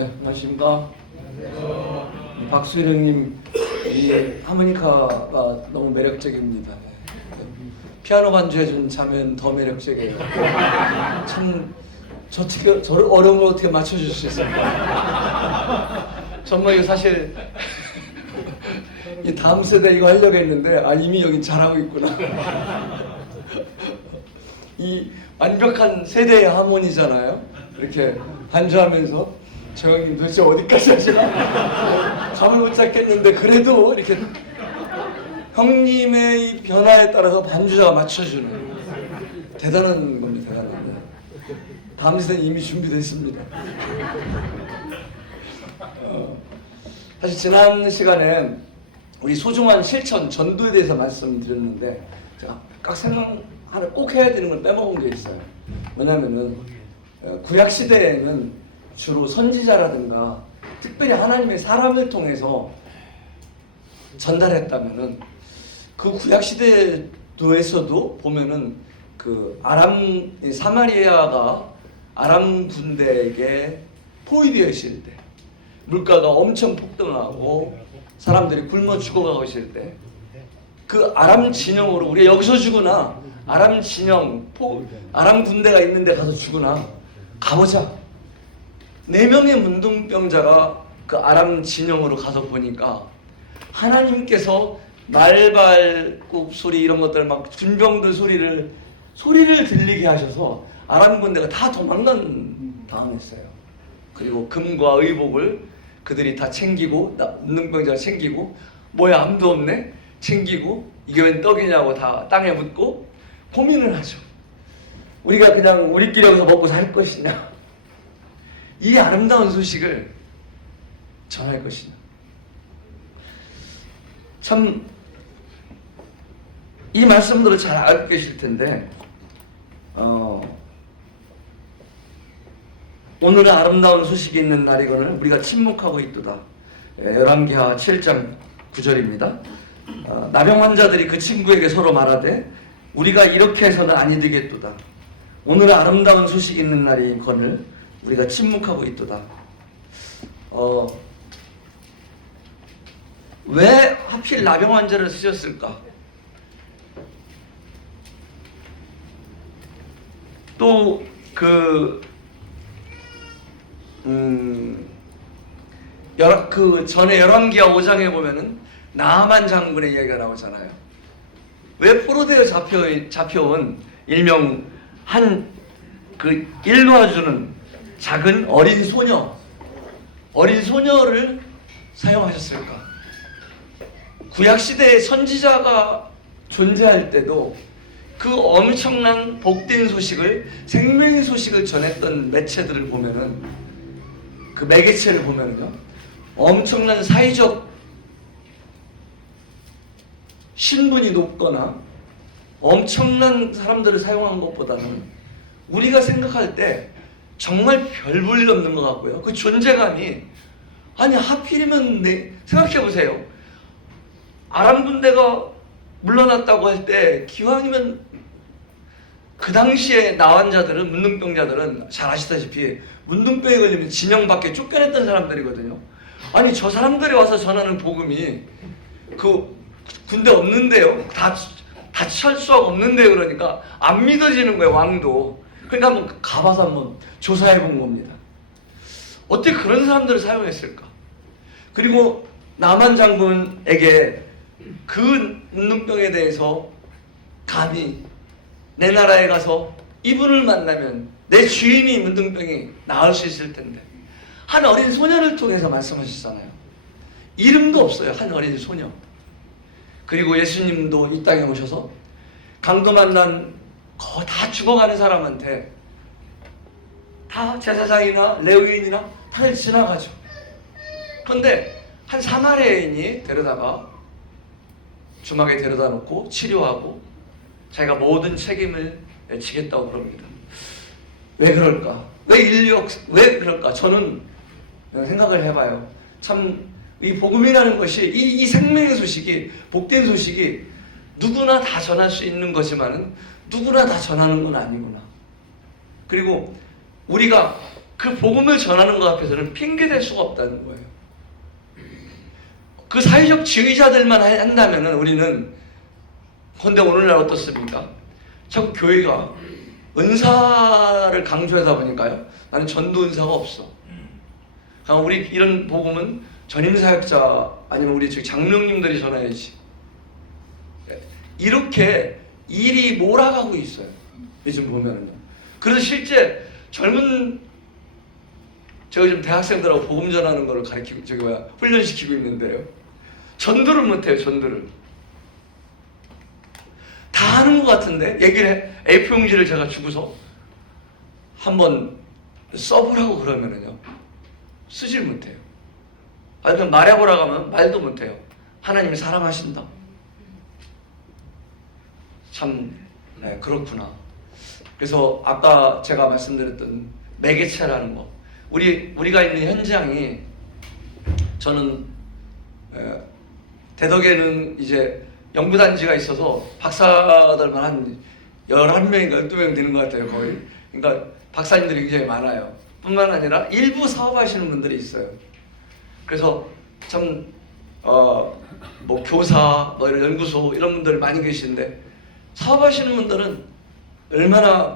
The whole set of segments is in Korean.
네, 안녕하십니까. 박수일 형님 이 하모니카가 너무 매력적입니다. 네. 피아노 반주해준 자면 더 매력적이에요. 참 저를 어려운 걸 어떻게 맞춰줄 수 있을까? 정말 이거 사실 이 다음 세대 이거 하려고 했는데 이미 여기 잘하고 있구나. 이 완벽한 세대의 하모니잖아요. 이렇게 반주하면서 저 형님 도대체 어디까지 하시나? 감을 못 잡겠는데 그래도 이렇게 형님의 이 변화에 따라서 반주자가 맞춰주는 대단한 겁니다. 대단한 겁니다. 다음 세대는 이미 준비됐습니다. 사실 지난 시간에 우리 소중한 실천 전도에 대해서 말씀드렸는데 제가 각 생각 꼭 해야 되는 걸 빼먹은 게 있어요. 왜냐하면은 구약 시대에는 주로 선지자라든가 특별히 하나님의 사람을 통해서 전달했다면은 그 구약 시대에서도 보면은 그 사마리아가 아람 군대에게 포위되어 있을 때 물가가 엄청 폭등하고 사람들이 굶어 죽어가고 있을 때 그 아람 진영으로 우리가 여기서 죽으나 아람 진영 아람 군대가 있는 데 가서 죽으나 가보자. 4명의 문둥병자가 그 아람 진영으로 가서 보니까 하나님께서 말발굽 소리 이런 것들 막 군병들 소리를 들리게 하셔서 아람 군대가 다 당했어요. 그리고 금과 의복을 그들이 다 챙기고 문둥병자가 챙기고 뭐야 아무도 없네 챙기고 이게 웬 떡이냐고 다 땅에 묻고 고민을 하죠. 우리가 그냥 우리끼리 여기서 먹고 살 것이냐 이 아름다운 소식을 전할 것이냐. 참 이 말씀들을 잘 알고 계실 텐데 오늘은 아름다운 소식이 있는 날이거늘 우리가 침묵하고 있도다. 열왕기하 7장 9절입니다. 나병 환자들이 그 친구에게 서로 말하되 우리가 이렇게 해서는 아니 되겠도다. 오늘은 아름다운 소식이 있는 날이거늘 우리가 침묵하고 있도다. 왜 하필 나병 환자를 쓰셨을까? 또 그 전에 열왕기하 5장에 보면은 나하만 장군의 이야기가 나오잖아요. 왜 포로되어 잡혀온 일명 그 일도와주는 작은 어린 소녀를 사용하셨을까? 구약시대에 선지자가 존재할 때도 그 엄청난 복된 소식을 생명의 소식을 전했던 매체들을 보면은 그 매개체를 보면은요 엄청난 사회적 신분이 높거나 엄청난 사람들을 사용한 것보다는 우리가 생각할 때 정말 별 볼 일 없는 것 같고요. 그 존재감이 하필이면 생각해보세요. 아람 군대가 물러났다고 할 때 기왕이면 그 당시에 나환자들은 문둥병자들은 잘 아시다시피 문둥병에 걸리면 진영 밖에 쫓겨냈던 사람들이거든요. 저 사람들이 와서 전하는 복음이 그 군대 없는데요. 다 철수하고 없는데요. 그러니까 안 믿어지는 거예요. 왕도. 그러니까 한번 가봐서 한번 조사해 본 겁니다. 어떻게 그런 사람들을 사용했을까? 그리고 나만 장군에게 그 문둥병에 대해서 감히 내 나라에 가서 이분을 만나면 내 주인이 문둥병이 나을 수 있을 텐데 한 어린 소녀를 통해서 말씀하셨잖아요. 이름도 없어요. 한 어린 소녀. 그리고 예수님도 이 땅에 오셔서 강도 만난 다 죽어가는 사람한테 다 제사장이나 레위인이나 다 지나가죠. 그런데 한 사마리아인이 데려다가 주막에 데려다 놓고 치료하고 자기가 모든 책임을 지겠다고 그럽니다. 왜 그럴까? 왜 그럴까? 저는 생각을 해봐요. 참 이 복음이라는 것이 이 생명의 소식이 복된 소식이 누구나 다 전할 수 있는 거지만은 누구나 다 전하는 건 아니구나. 그리고 우리가 그 복음을 전하는 것 앞에서는 핑계댈 수가 없다는 거예요. 그 사회적 지휘자들만 한다면은 우리는, 근데 오늘날 어떻습니까? 자꾸 교회가 은사를 강조하다 보니까요, 나는 전도 은사가 없어. 그냥 우리 이런 복음은 전임 사역자 아니면 우리 장로님들이 전해야지. 이렇게 일이 몰아가고 있어요. 요즘 보면은요. 그래서 실제 젊은, 제가 지금 대학생들하고 복음 전하는 거를 가르치고 훈련시키고 있는데요. 전도를 못해요. 전도를 다 하는 것 같은데 얘기를 해. A4 용지를 제가 주고서 한번 써보라고 그러면은요, 쓰질 못해요. 아니면 말해보라고 하면 말도 못해요. 하나님이 사랑하신다. 참, 네, 그렇구나. 그래서 아까 제가 말씀드렸던 매개체라는 거, 우리가 있는 현장이, 저는 대덕에는 이제 연구단지가 있어서 박사들만 한 11명인가 12명 되는 것 같아요, 거의. 그러니까 박사님들이 굉장히 많아요. 뿐만 아니라 일부 사업하시는 분들이 있어요. 그래서 참 뭐 교사, 뭐 이런 연구소 이런 분들 많이 계신데, 사업하시는 분들은 얼마나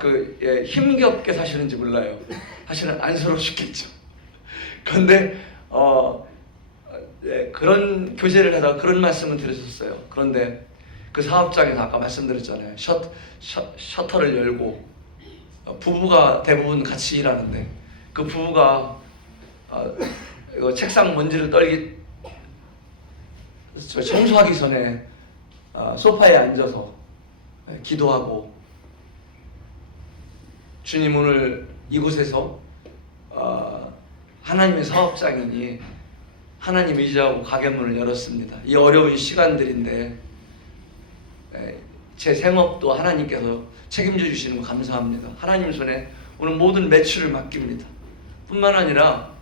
힘겹게 사시는지 몰라요. 사실은 안쓰러워 죽겠죠. 그런데 그런 교제를 하다가 그런 말씀을 드렸었어요. 그런데 그 사업장에서 아까 말씀드렸잖아요. 셔터를 열고 부부가 대부분 같이 일하는데, 그 부부가 책상 먼지를 청소하기 전에 소파에 앉아서 기도하고, 주님, 오늘 이곳에서 하나님의 사업장이니 하나님 의지하고 가게 문을 열었습니다. 이 어려운 시간들인데 제 생업도 하나님께서 책임져 주시는 거 감사합니다. 하나님 손에 오늘 모든 매출을 맡깁니다. 뿐만 아니라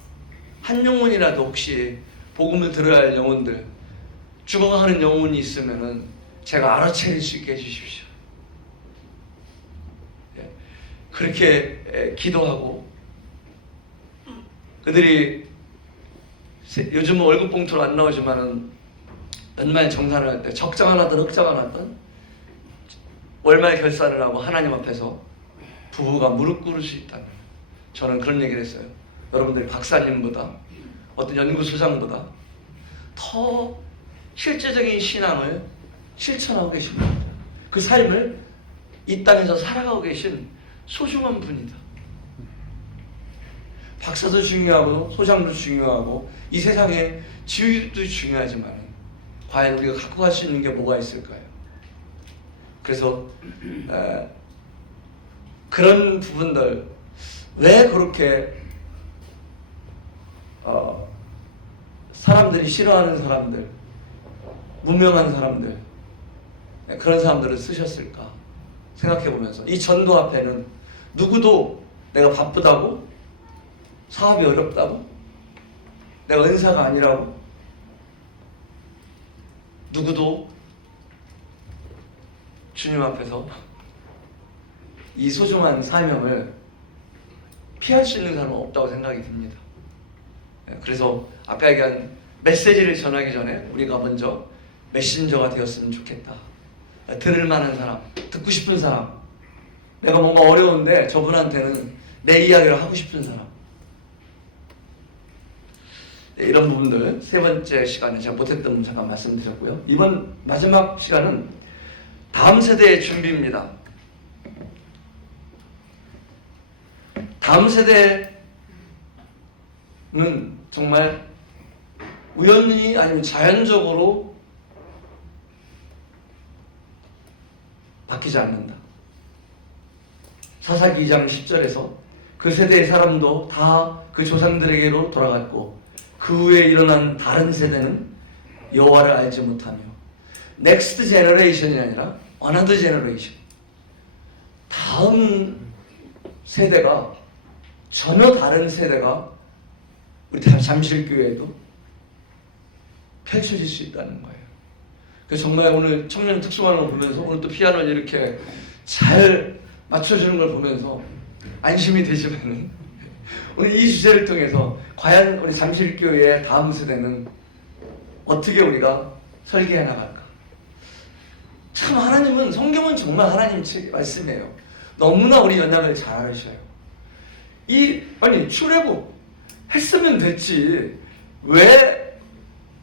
한 영혼이라도 혹시 복음을 들어야 할 영혼들, 죽어가는 영혼이 있으면은 제가 알아차릴 수 있게 해주십시오. 그렇게 기도하고, 그들이 요즘은 월급 봉투로 안 나오지만은 연말 정산을 할 때 적자가 나든 흑자가 나든 월말 결산을 하고 하나님 앞에서 부부가 무릎 꿇을 수 있다는, 저는 그런 얘기를 했어요. 여러분들이 박사님보다 어떤 연구소장보다 더 실제적인 신앙을 실천하고 계십니다. 그 삶을 이 땅에서 살아가고 계신 소중한 분이다. 박사도 중요하고 소장도 중요하고 이 세상에 지위도 중요하지만 과연 우리가 갖고 갈 수 있는 게 뭐가 있을까요? 그래서 그런 부분들, 왜 그렇게 사람들이 싫어하는 사람들, 무명한 사람들, 그런 사람들을 쓰셨을까 생각해보면서, 이 전도 앞에는 누구도 내가 바쁘다고, 사업이 어렵다고, 내가 은사가 아니라고, 누구도 주님 앞에서 이 소중한 사명을 피할 수 있는 사람은 없다고 생각이 듭니다. 그래서 아까 얘기한 메시지를 전하기 전에 우리가 먼저 메신저가 되었으면 좋겠다. 들을 만한 사람, 듣고 싶은 사람, 내가 뭔가 어려운데 저분한테는 내 이야기를 하고 싶은 사람, 이런 부분들 세 번째 시간에 제가 못했던 부분 잠깐 말씀드렸고요. 이번 마지막 시간은 다음 세대의 준비입니다. 다음 세대는 정말 우연히 아니면 자연적으로 바뀌지 않는다. 사사기 2장 10절에서 그 세대의 사람도 다 그 조상들에게로 돌아갔고 그 후에 일어난 다른 세대는 여호와를 알지 못하며, 넥스트 제너레이션이 아니라 어나더 제너레이션, 다음 세대가, 전혀 다른 세대가 우리 잠실교회에도 펼쳐질 수 있다는 거예요. 그래서 정말 오늘 청년 특수하는 걸 보면서, 오늘 또 피아노를 이렇게 잘 맞춰주는 걸 보면서 안심이 되지만은 오늘 이 주제를 통해서 과연 우리 잠실교회의 다음 세대는 어떻게 우리가 설계해 나갈까? 참 하나님은, 성경은 정말 하나님 말씀이에요. 너무나 우리 연약을 잘 알으셔요. 아니 출애굽 했으면 됐지, 왜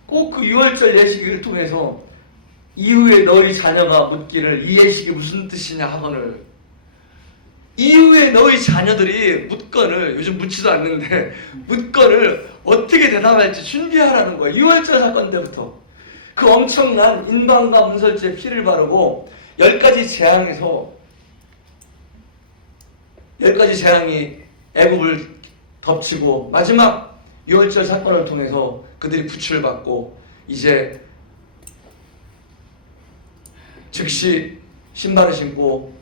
꼭 그 유월절 예식을 통해서 이후에 너희 자녀가 묻기를 이 예식이 무슨 뜻이냐 하거늘, 이후에 너희 자녀들이 묻건을, 요즘 묻지도 않는데 묻건을 어떻게 대답할지 준비하라는 거예요. 유월절 사건 때부터 그 엄청난 인방과 문설주에 피를 바르고 10가지 재앙에서 10가지 재앙이 애굽을 덮치고 마지막 유월절 사건을 통해서 그들이 부추를 받고 이제 즉시 신발을 신고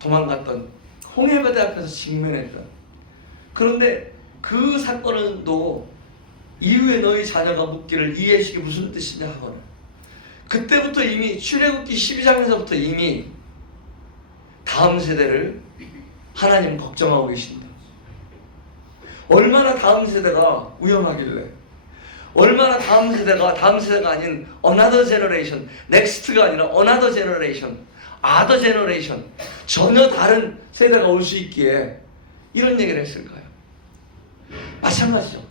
도망갔던, 홍해바다 앞에서 직면했던. 그런데 그 사건은 또 이후에 너희 자녀가 묻기를 이 예식이 무슨 뜻이냐 하거나, 그때부터 이미 출애굽기 12장에서부터 이미 다음 세대를 하나님은 걱정하고 계신다. 얼마나 다음 세대가 위험하길래, 얼마나 다음 세대가 아닌 another generation, next가 아니라 another generation, other generation, 전혀 다른 세대가 올 수 있기에 이런 얘기를 했을까요? 마찬가지죠.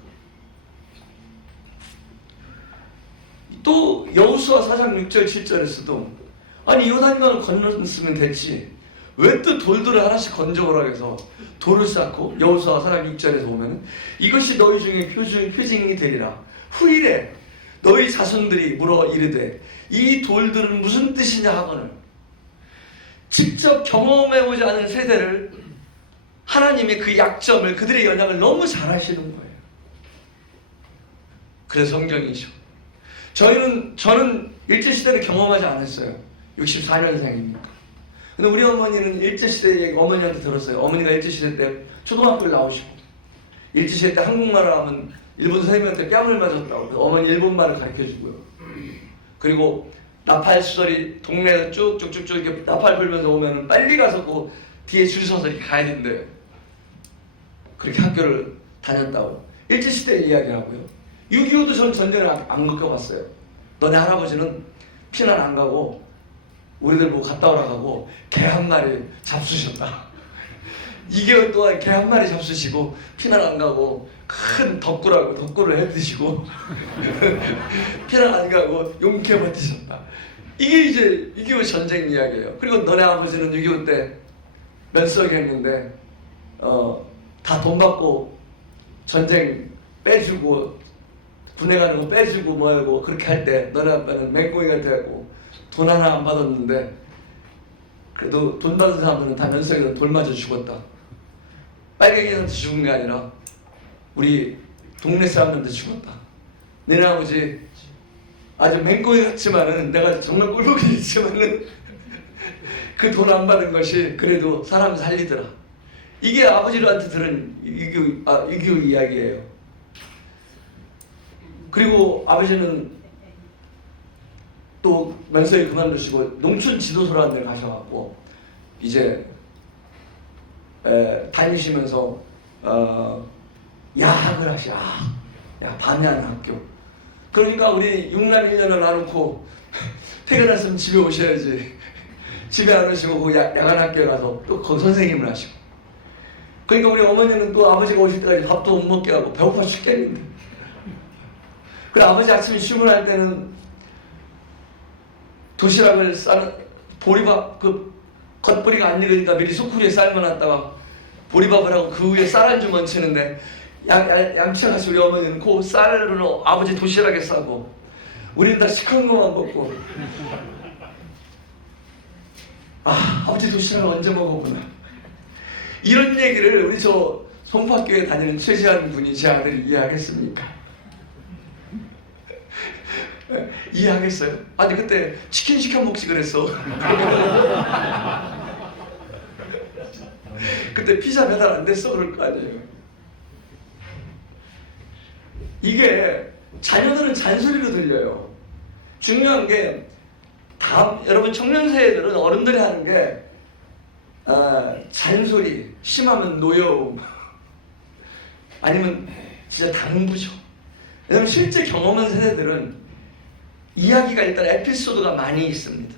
또 여호수아 4장 6절 7절에서도 아니 요단강을 건넜으면 됐지, 왜 또 돌들을 하나씩 건져오라고 해서 돌을 쌓고, 여호수아 4장 6절에서 보면 이것이 너희 중에 표징이 되리라. 후일에 너희 자손들이 물어 이르되 이 돌들은 무슨 뜻이냐 하거늘, 직접 경험해보지 않은 세대를 하나님이 그 약점을, 그들의 연약을 너무 잘 아시는 거예요. 그래서 성경이죠. 저는 일제시대를 경험하지 않았어요. 64년생이니까. 근데 우리 어머니는 일제시대 얘기 어머니한테 들었어요. 어머니가 일제시대 때 초등학교를 나오시고, 일제시대 때 한국말을 하면 일본 선생님한테 뺨을 맞았다고 어머니 일본말을 가르쳐주고요. 그리고 나팔 수설이 동네에서 쭉쭉쭉쭉 이렇게 나팔 불면서 오면 빨리 가서 그 뒤에 줄 서서 이렇게 가야 된대요. 그렇게 학교를 다녔다고. 일제시대 이야기라고요. 6.25도 전 전쟁을 안 겪어봤어요. 너네 할아버지는 피난 안 가고 우리들 보고 갔다 오라 하고 개 한 마리 잡수셨다. 2개월 동안 개 한 마리 잡수시고 피난 안 가고 큰 덕구를 해 드시고 피난 안 가고 용케 버티셨다. 이게 이제 6.25 전쟁 이야기예요. 그리고 너네 아버지는 6.25 때 면석이 했는데 다 돈 받고 전쟁 빼주고 군에 가는 거 빼주고 뭐하고 그렇게 할 때 너네 아빠는 맹꽁이가 되고 돈 하나 안 받았는데 그래도 돈 받은 사람들은 다 면석에서 돌 맞아 죽었다. 빨갱이한테 죽은 게 아니라 우리 동네 사람들한테 죽었다. 너네 아버지 아주 맹꽁이 같지만은, 내가 정말 꼴보기 있지만은 그 돈 안 받은 것이 그래도 사람 살리더라. 이게 아버지한테 들은 유교 이야기예요. 그리고 아버지는 또 면석이 그만두시고 농촌 지도소라는 데 가셔갖고 이제 다니시면서 야학을 하시. 반야하는 학교. 그러니까 우리 6년 1년을 나누고 퇴근했으면 집에 오셔야지. 집에 안 오시고 그 야간학교에 가서 또 그 선생님을 하시고. 그러니까 우리 어머니는 또 아버지가 오실 때까지 밥도 못 먹게 하고 배고파 죽겠는데. 그래 아버지 아침에 출근할 때는 도시락을 싸는 보리밥, 그 겉보리가 안 익으니까 미리 소쿠리에 삶아놨다가 보리밥을 하고 그 위에 쌀 한 줌 얹히는데 양치가서 우리 어머니는 그 쌀을 아버지 도시락에 싸고 우리는 다 시큰 것만 먹고 아버지 도시락을 언제 먹어보나. 이런 얘기를 우리 저 송파교회 다니는 최지한 군이 제 아들이 이해하겠습니까? 이해하겠어요? 아니 그때 치킨 시켜 먹지 그랬어. 그때 피자 배달 안 됐어 그럴 거 아니에요. 이게 자녀들은 잔소리로 들려요. 중요한 게 여러분 청년 세대들은 어른들이 하는 게 잔소리, 심하면 노여움, 아니면 진짜 당부죠. 왜냐하면 실제 경험한 세대들은 이야기가 일단 에피소드가 많이 있습니다.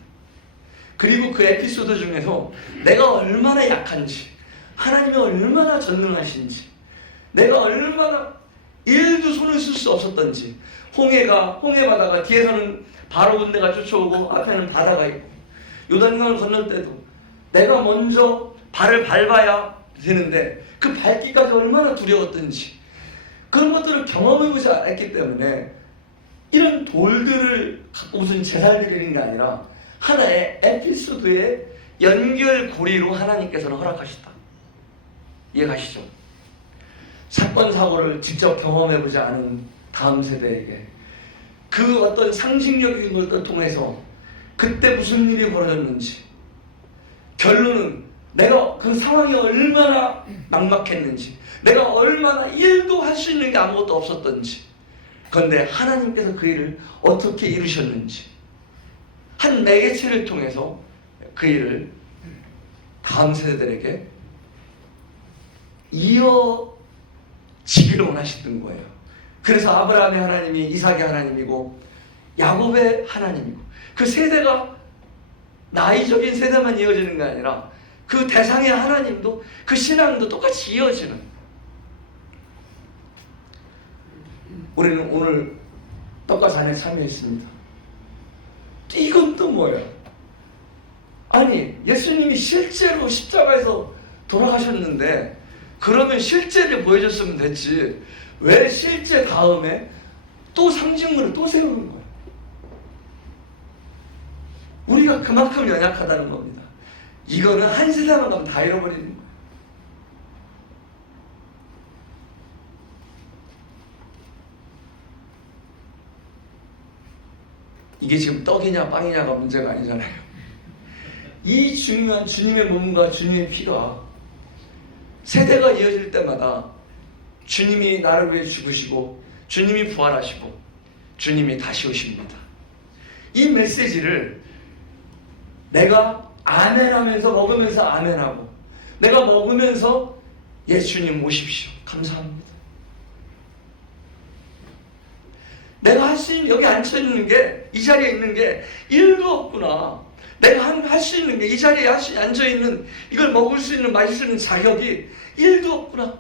그리고 그 에피소드 중에서 내가 얼마나 약한지, 하나님이 얼마나 전능하신지, 내가 얼마나 일도 손을 쓸 수 없었던지, 홍해 바다가 뒤에서는 바로 군대가 쫓아오고 앞에는 바다가 있고, 요단강을 건널 때도 내가 먼저 발을 밟아야 되는데 그 밟기까지 얼마나 두려웠던지, 그런 것들을 경험해보지 않았기 때문에 이런 돌들을 갖고 무슨 제사를 드리는 게 아니라 하나의 에피소드의 연결고리로 하나님께서는 허락하셨다. 이해가시죠? 사건 사고를 직접 경험해보지 않은 다음 세대에게 그 어떤 상징적인 것을 통해서 그때 무슨 일이 벌어졌는지, 결론은 내가 그 상황이 얼마나 막막했는지, 내가 얼마나 일도 할 수 있는 게 아무것도 없었던지, 그런데 하나님께서 그 일을 어떻게 이루셨는지, 한 매개체를 통해서 그 일을 다음 세대들에게 이어지기를 원하시던 거예요. 그래서 아브라함의 하나님이 이삭의 하나님이고 야곱의 하나님이고, 그 세대가 나이적인 세대만 이어지는 게 아니라 그 대상의 하나님도, 그 신앙도 똑같이 이어지는. 우리는 오늘 떡과 잔에 참여했습니다. 이건 또 뭐예요? 아니, 예수님이 실제로 십자가에서 돌아가셨는데 그러면 실제를 보여줬으면 됐지, 왜 실제 다음에 또 상징물을 또 세우는 거예요? 우리가 그만큼 연약하다는 겁니다. 이거는 한 세대만 가면 다 잃어버리는 거예요. 이게 지금 떡이냐 빵이냐가 문제가 아니잖아요. 이 중요한 주님의 몸과 주님의 피가 세대가 이어질 때마다 주님이 나를 위해 죽으시고 주님이 부활하시고 주님이 다시 오십니다. 이 메시지를 내가 아멘하면서 먹으면서 아멘하고, 내가 먹으면서 예수님 오십시오, 감사합니다. 내가 할 수 있는, 여기 앉혀있는 게, 이 자리에 있는 게 일도 없구나. 내가 할 수 있는 게, 이 자리에 앉아있는, 이걸 먹을 수 있는, 마실 수 있는 자격이 일도 없구나.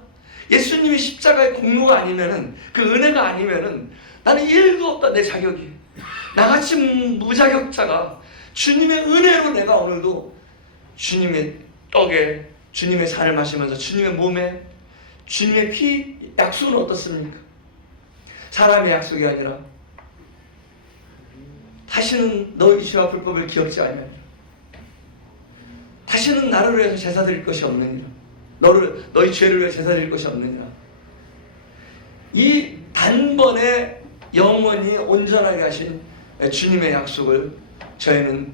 예수님이 십자가의 공로가 아니면은, 그 은혜가 아니면은 나는 일도 없다, 내 자격이. 나같이 무자격자가 주님의 은혜로 내가 오늘도 주님의 떡에, 주님의 잔을 마시면서 주님의 몸에, 주님의 피, 약속은 어떻습니까? 사람의 약속이 아니라 다시는 너희 죄와 불법을 기억지 아니하리라, 다시는 나를 위해서 제사 드릴 것이 없느니라, 너희 죄를 위해 제사 드릴 것이 없느니라. 이 단번에 영원히 온전하게 하신 주님의 약속을 저희는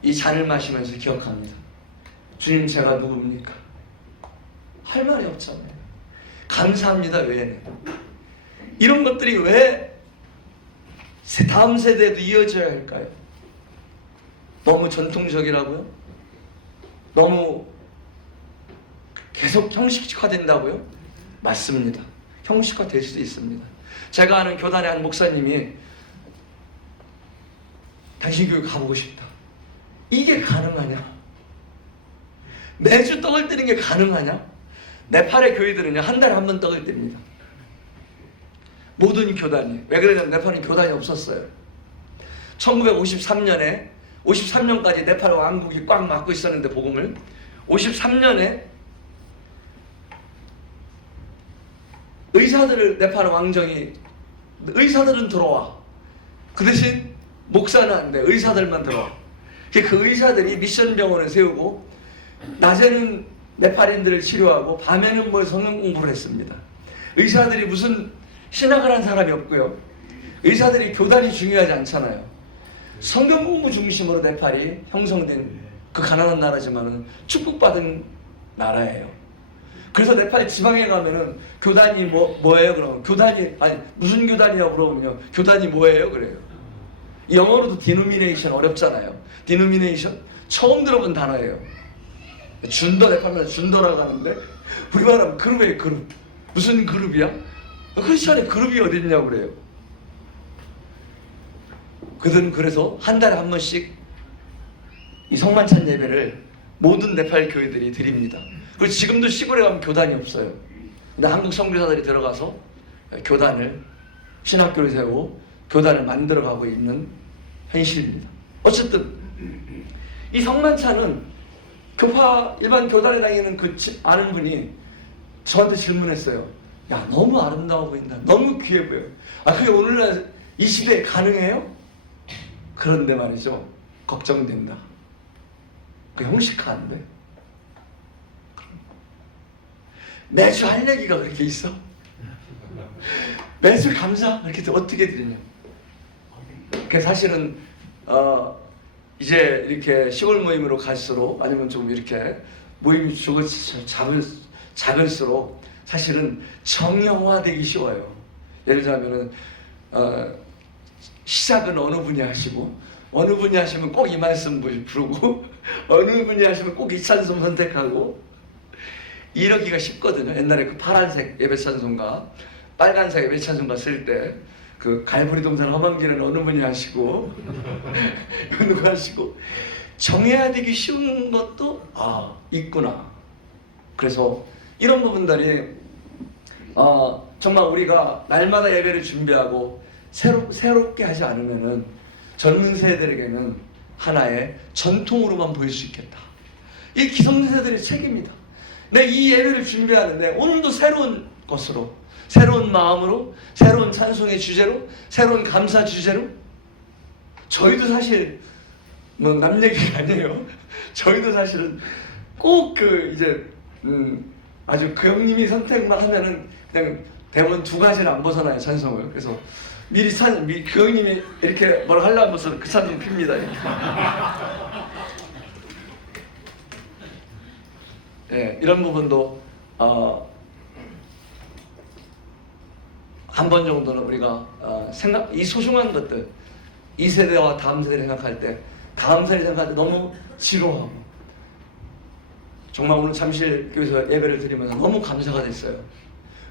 이 잔을 마시면서 기억합니다. 주님, 제가 누굽니까? 할 말이 없잖아요. 감사합니다 외에는. 이런 것들이 왜 다음 세대에도 이어져야 할까요? 너무 전통적이라고요? 너무 계속 형식화된다고요? 맞습니다. 형식화될 수도 있습니다. 제가 아는 교단의 한 목사님이 당신 교회 가보고 싶다. 이게 가능하냐? 매주 떡을 뜨는 게 가능하냐? 네팔의 교회들은요, 한 달에 한 번 떡을 띱니다. 모든 교단이. 왜 그러냐면 네팔은 교단이 없었어요. 1953년에 53년까지 네팔 왕국이 꽉 막고 있었는데 복음을, 53년에 의사들을, 네팔 왕정이, 의사들은 들어와. 그 대신 목사는 안 돼. 의사들만 들어와. 그 의사들이 미션 병원을 세우고 낮에는 네팔인들을 치료하고 밤에는 성경 공부를 했습니다. 의사들이 무슨 신학을 한 사람이 없고요. 의사들이 교단이 중요하지 않잖아요. 성경 공부 중심으로 네팔이 형성된 그 가난한 나라지만은 축복받은 나라예요. 그래서 네팔 지방에 가면은 교단이 뭐예요? 그러면 교단이, 아니 무슨 교단이냐고 물어보면 교단이 뭐예요? 그래요. 영어로도 denomination 어렵잖아요. denomination 처음 들어본 단어예요. 준더 네팔만 준더라고 하는데 우리말하면 그룹이에요. 그룹. 무슨 그룹이야? 크리스천의 그룹이 어디 있냐고 그래요. 그들은 그래서 한 달에 한 번씩 이 성만찬 예배를 모든 네팔 교회들이 드립니다. 그리고 지금도 시골에 가면 교단이 없어요. 근데 한국 선교사들이 들어가서 교단을, 신학교를 세우고 교단을 만들어가고 있는 현실입니다. 어쨌든 이 성만찬은 교파 일반 교단에 다니는 그 아는 분이 저한테 질문했어요. 야, 너무 아름다워 보인다. 너무 귀해 보여. 아, 그게 오늘날 이 시대에 가능해요? 그런데 말이죠, 걱정된다. 그 형식화한데 매주 할 얘기가 그렇게 있어? 매주 감사 이렇게 어떻게 드리냐? 그 사실은 이제 이렇게 시골 모임으로 갈수록, 아니면 좀 이렇게 모임이 작을수록 사실은 정형화되기 쉬워요. 예를 들자면은 시작은 어느 분이 하시고, 어느 분이 하시면 꼭 이 말씀 부르고, 어느 분이 하시면 꼭 이 찬송 선택하고, 이러기가 쉽거든요. 옛날에 그 파란색 예배 찬송가, 빨간색 예배 찬송가 쓸 때 그 갈보리 동산 험한 길은 어느 분이 하시고 어느 분이 하시고, 정해야 되기 쉬운 것도 있구나. 그래서 이런 부분들이 정말 우리가 날마다 예배를 준비하고 새롭게 하지 않으면은 젊은 세대에게는 하나의 전통으로만 보일 수 있겠다. 이 기성세대들의 책임이다. 내 이 예배를 준비하는데 오늘도 새로운 것으로, 새로운 마음으로, 새로운 찬송의 주제로, 새로운 감사 주제로, 저희도 사실 뭐 남 얘기가 아니에요. 저희도 사실은 꼭 아주 그 형님이 선택만 하면은 그냥 대본 두 가지를 안 벗어나요, 찬송을. 그래서 미리 그 형님이 이렇게 뭐라 하려면 그 찬송 핍니다. 예, 이런 부분도 한 번 정도는 우리가 이 소중한 것들, 이 세대와 다음 세대를 생각할 때, 다음 세대를 생각할 때 너무 지루하고, 정말 오늘 잠실교회에서 예배를 드리면서 너무 감사가 됐어요.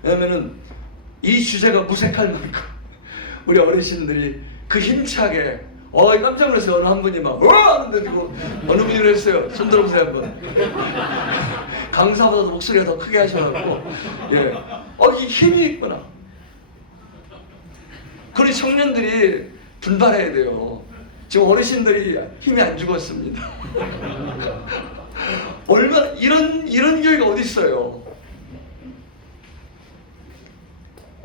왜냐면은 이 주제가 무색할 만큼 우리 어르신들이 그 힘차게 깜짝 놀랐어요. 어느 한 분이 막 하는데 그리고 어느 분이 그랬어요. 손 들어보세요 한번. 강사보다도 목소리가 더 크게 하셔가지고 이게 힘이 있구나. 그러니 청년들이 분발해야 돼요. 지금 어르신들이 힘이 안 죽었습니다. 얼마나 이런 교회가 어디 있어요?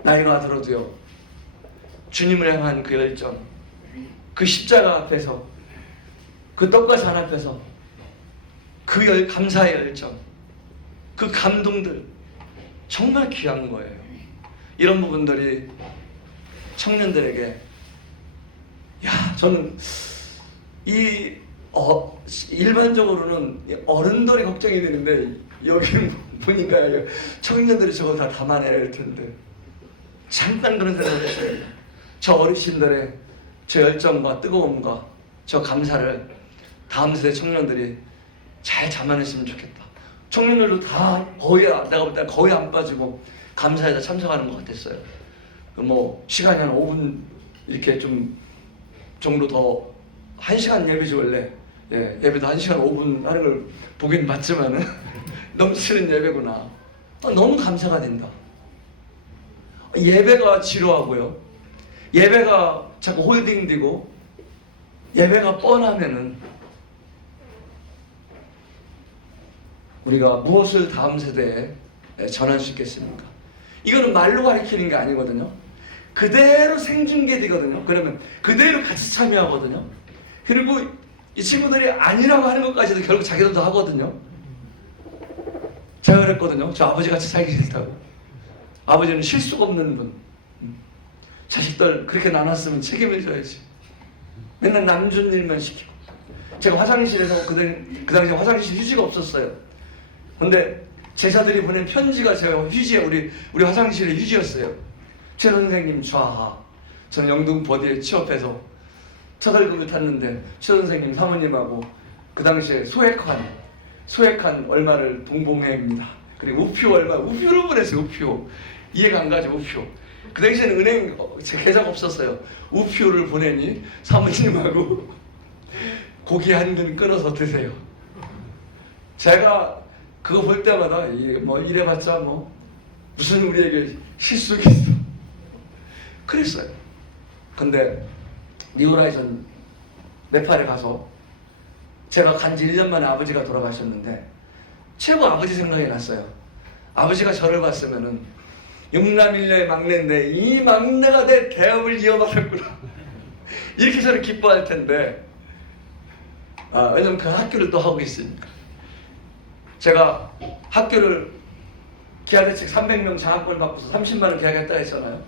나이가 들어도요, 주님을 향한 그 열정, 그 십자가 앞에서, 그 떡과 잔 앞에서 그 감사의 열정, 그 감동들 정말 귀한 거예요. 이런 부분들이 청년들에게, 저는 일반적으로는 어른들이 걱정이 되는데 여기 보니까 청년들이 저걸 다 담아내야 할 텐데, 잠깐 그런 생각을 했어요. 저 어르신들의 저 열정과 뜨거움과 저 감사를 다음 세대 청년들이 잘 담아냈으면 좋겠다. 청년들도 다 내가 볼 때 거의 안 빠지고 감사에다 참석하는 것 같았어요. 시간이 한 5분 이렇게 좀 정도 더, 1시간 예배지 원래. 예배도 1시간 5분 하는 걸 보긴 봤지만은 넘치는 예배구나. 너무 감사가 된다. 예배가 지루하고요, 예배가 자꾸 홀딩되고, 예배가 뻔하면은 우리가 무엇을 다음 세대에 전할 수 있겠습니까? 이거는 말로 가르치는 게 아니거든요. 그대로 생중계되거든요. 그러면 그대로 같이 참여하거든요. 그리고 이 친구들이 아니라고 하는 것까지도 결국 자기들도 하거든요. 제가 그랬거든요. 저 아버지 같이 살기 싫다고. 아버지는 실수가 없는 분. 자식들 그렇게 나눴으면 책임을 져야지. 맨날 남준 일만 시키고. 제가 화장실에서 그 당시에 화장실 휴지가 없었어요. 근데 제자들이 보낸 편지가 제 휴지에 우리 화장실의 휴지였어요. 최 선생님 좌하. 저는 영등포 어디에 취업해서 첫 월급을 탔는데 최 선생님 사모님하고 그 당시에 소액환 소액한 얼마를 동봉회입니다. 그리고 우표 얼마, 우표를 보냈어요. 우표. 이해가 안 가죠. 우표. 그 당시에는 은행 제 계좌가 없었어요. 우표를 보내니 사모님하고 고기 한 근 끊어서 드세요. 제가 그거 볼 때마다 뭐 이래봤자 뭐 무슨 우리에게 실속이 있어. 그랬어요. 근데 뉴호라이즌 네팔에 가서 제가 간지 1년 만에 아버지가 돌아가셨는데 최고 아버지 생각이 났어요. 아버지가 저를 봤으면은 육남일녀의 막내인데 이 막내가 내 대업을 이어받았구나. 이렇게 저를 기뻐할 텐데 왜냐면 그 학교를 또 하고 있으니까. 제가 학교를 기하대책 300명 장학금을 받고서 30만 원 계약했다 했잖아요.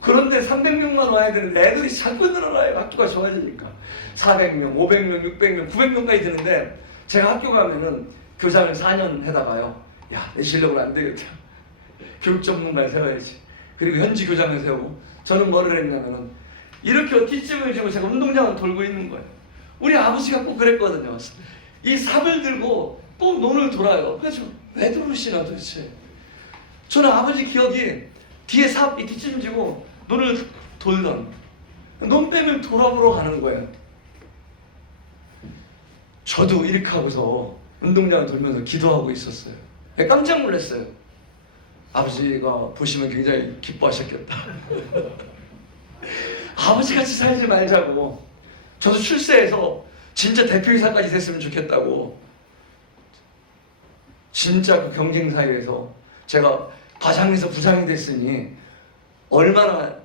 그런데 300명만 와야 되는데 애들이 자꾸 늘어나요. 학교가 좋아지니까. 400명, 500명, 600명, 900명까지 드는데 제가 학교 가면은 교장을 4년 해다가요. 야, 내 실력으로 안 되겠다. 교육 전문가를 세워야지. 그리고 현지 교장을 세우고 저는 뭐를 했냐면은 이렇게 뒷짐을 지고 제가 운동장을 돌고 있는 거예요. 우리 아버지가 꼭 그랬거든요. 이 삽을 들고 꼭 논을 돌아요. 그래서 왜 돌으시나 도대체. 저는 아버지 기억이 뒤에 삽 이 뒷짐 지고 논을 돌던 논뱀을 돌아보러 가는 거예요. 저도 이렇게 하고서 운동장을 돌면서 기도하고 있었어요. 깜짝 놀랐어요. 아버지가 보시면 굉장히 기뻐하셨겠다. 아버지같이 살지 말자고. 저도 출세해서 진짜 대표이사까지 됐으면 좋겠다고. 진짜 그 경쟁 사회에서 제가 과장에서 부장이 됐으니 얼마나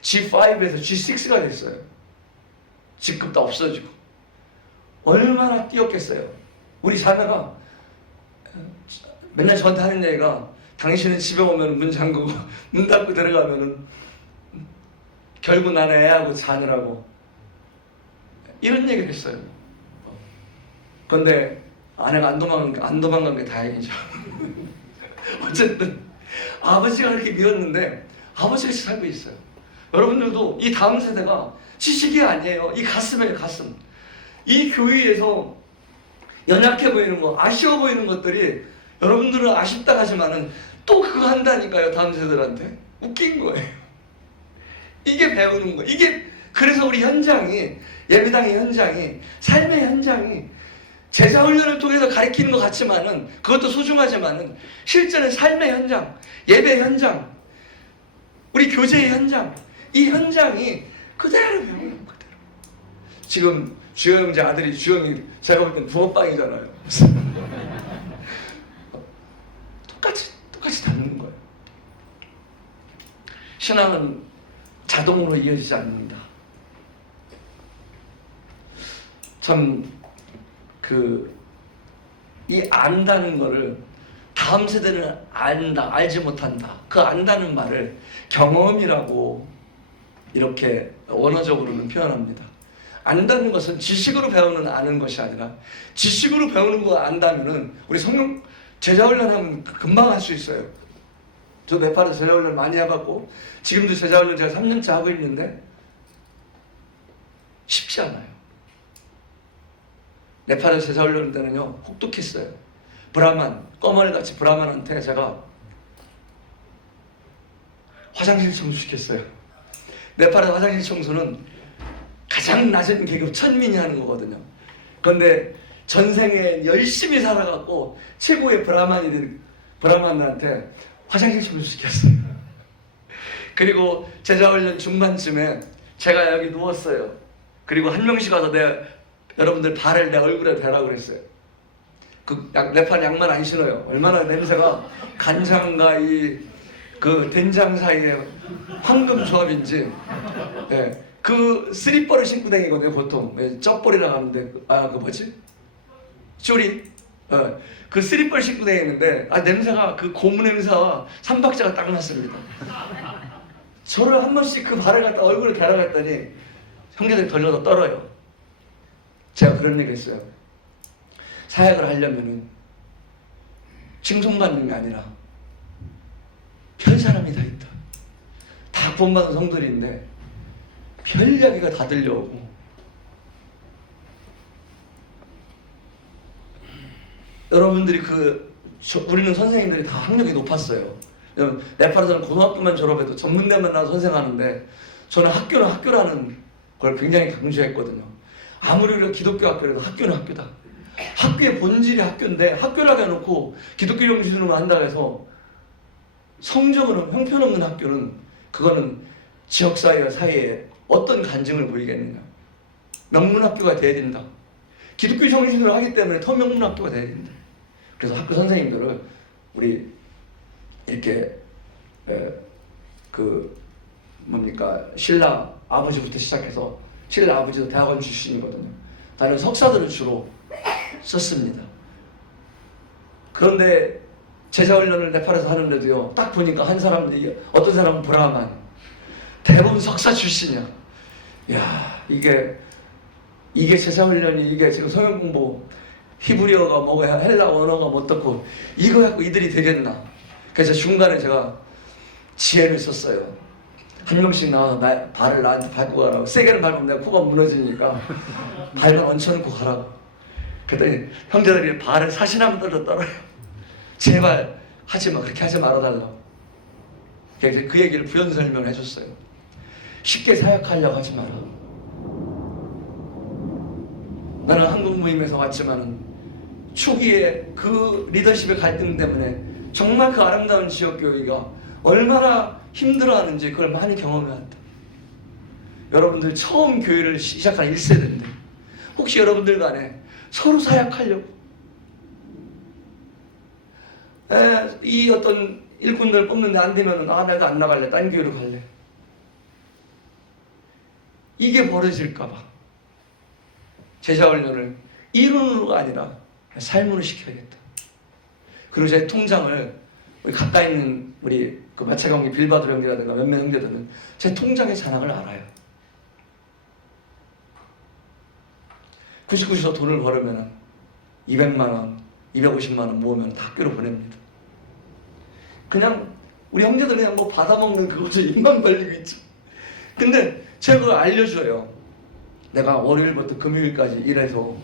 G5에서 G6가 됐어요. 직급도 없어지고 얼마나 뛰었겠어요. 우리 자매가 맨날 저한테 하는 얘기가 당신은 집에 오면 문 잠그고 문 닫고 들어가면은 결국 나는 애하고 자느라고 이런 얘기를 했어요. 그런데 아내가 안 도망간 게 다행이죠. 어쨌든 아버지가 그렇게 밀었는데 아버지같이 살고 있어요. 여러분들도 이 다음 세대가 지식이 아니에요. 이 가슴이에요. 가슴. 이 교회에서 연약해 보이는 거, 아쉬워 보이는 것들이 여러분들은 아쉽다 하지만은 또 그거 한다니까요. 다음 세대들한테. 웃긴 거예요. 이게 배우는 거. 이게 그래서 우리 현장이, 예배당의 현장이, 삶의 현장이 제자훈련을 통해서 가르치는 것 같지만은 그것도 소중하지만은 실제는 삶의 현장, 예배 현장, 우리 교제의 현장, 이 현장이 그대로 배우는 거예요. 지금 주영 형제 아들이 주영이 제가 볼 땐 붕어빵이잖아요. 똑같이 닮는 거예요. 신앙은 자동으로 이어지지 않는다. 참 이 안다는 거를 다음 세대는 안다, 알지 못한다. 그 안다는 말을 경험이라고 이렇게 원어적으로는 표현합니다. 안다는 것은 지식으로 배우는 아는 것이 아니라 지식으로 배우는 거 안다면은 우리 성령 제자훈련하면 금방 할 수 있어요. 저 네팔에서 제자훈련 많이 해봤고 지금도 제자훈련 제가 3년째 하고 있는데 쉽지 않아요. 네팔에서 제자훈련 때는요 혹독했어요. 브라만, 꺼머리같이 브라만한테 제가 화장실 청소 시켰어요. 네팔의 화장실 청소는 가장 낮은 계급 천민이 하는 거거든요. 그런데 전생에 열심히 살아갖고 최고의 브라만이 된 브라만한테 화장실 청소 시켰어요. 그리고 제자훈련 중반쯤에 제가 여기 누웠어요. 그리고 한 명씩 와서 여러분들 발을 내 얼굴에 대라고 그랬어요. 네팔 양말 안 신어요. 얼마나 냄새가 간장과 그 된장 사이에 황금 조합인지. 네. 그 쓰리벌을 신고 다니거든요. 보통 쩍벌이라고 하는데 그 뭐지? 쪼리. 그 쓰리벌 신고 다니는데 냄새가 그 고무 냄새와 삼박자가 딱 났습니다. 저를 한 번씩 그 발을 갖다 얼굴에 대라고 했더니 형제들이 걸려서 떨어요. 제가 그런 얘기 했어요. 사역을 하려면은 칭송받는 게 아니라 별 사람이 다 있다. 다 본받은 성들인데 별 이야기가 다 들려오고 여러분들이 우리는 선생님들이 다 학력이 높았어요. 네팔에서는 고등학교만 졸업해도 전문대만 나와서 선생하는데 저는 학교는 학교라는 걸 굉장히 강조했거든요. 아무리 우리가 기독교 학교라도 학교는 학교다. 학교의 본질이 학교인데 학교라고 해놓고 기독교 정신으로 한다고 해서 성적으로 형편없는 학교는 그거는 지역사회와 사회에 어떤 간증을 보이겠느냐. 명문학교가 돼야 된다. 기독교 정신으로 하기 때문에 더 명문학교가 돼야 된다. 그래서 학교 선생님들을 우리 이렇게 신라 아버지부터 시작해서 신라 아버지도 대학원 출신이거든요. 다른 석사들을 주로 썼습니다. 그런데 제자훈련을 네팔에서 하는데도요, 딱 보니까 한 사람들이, 어떤 사람은 브라만, 대부분 석사 출신이야. 야, 이게 제자훈련이, 이게 지금 성경 공부, 히브리어가 뭐고 헬라 언어가 뭐 어떻고, 이거 갖고 이들이 되겠나. 그래서 중간에 제가 지혜를 썼어요. 한 명씩 나와서 발을 나한테 밟고 가라고. 세게는 밟으면 내가 코가 무너지니까 발만 얹혀놓고 가라고. 그랬더니 형제들이 발을 사시나무들로 떨어요. 제발 하지마, 그렇게 하지 말아달라고. 그래서 그 얘기를 부연 설명을 해줬어요. 쉽게 사역하려고 하지 마라. 나는 한국 모임에서 왔지만은 초기에 그 리더십의 갈등 때문에 정말 그 아름다운 지역교회가 얼마나 힘들어하는지 그걸 많이 경험해왔다. 여러분들 처음 교회를 시작한 1세대인데 혹시 여러분들 간에 서로 사역하려고 이 어떤 일꾼들 뽑는데 안 되면 나도 안 나갈래, 딴 교회로 갈래, 이게 벌어질까봐 제자훈련을 이론으로가 아니라 삶으로 시켜야겠다. 그리고 제 통장을 우리 가까이 있는 우리 그 마차경기 빌바도 형제라든가 몇몇 형제들은 제 통장의 잔액을 알아요. 99시서 돈을 벌으면 200만 원, 250만 원 모으면 다 학교로 보냅니다. 그냥 우리 형제들 그냥 뭐 받아먹는 그거죠. 입만 벌리고 있죠. 근데 제가 그걸 알려줘요. 내가 월요일부터 금요일까지 일해서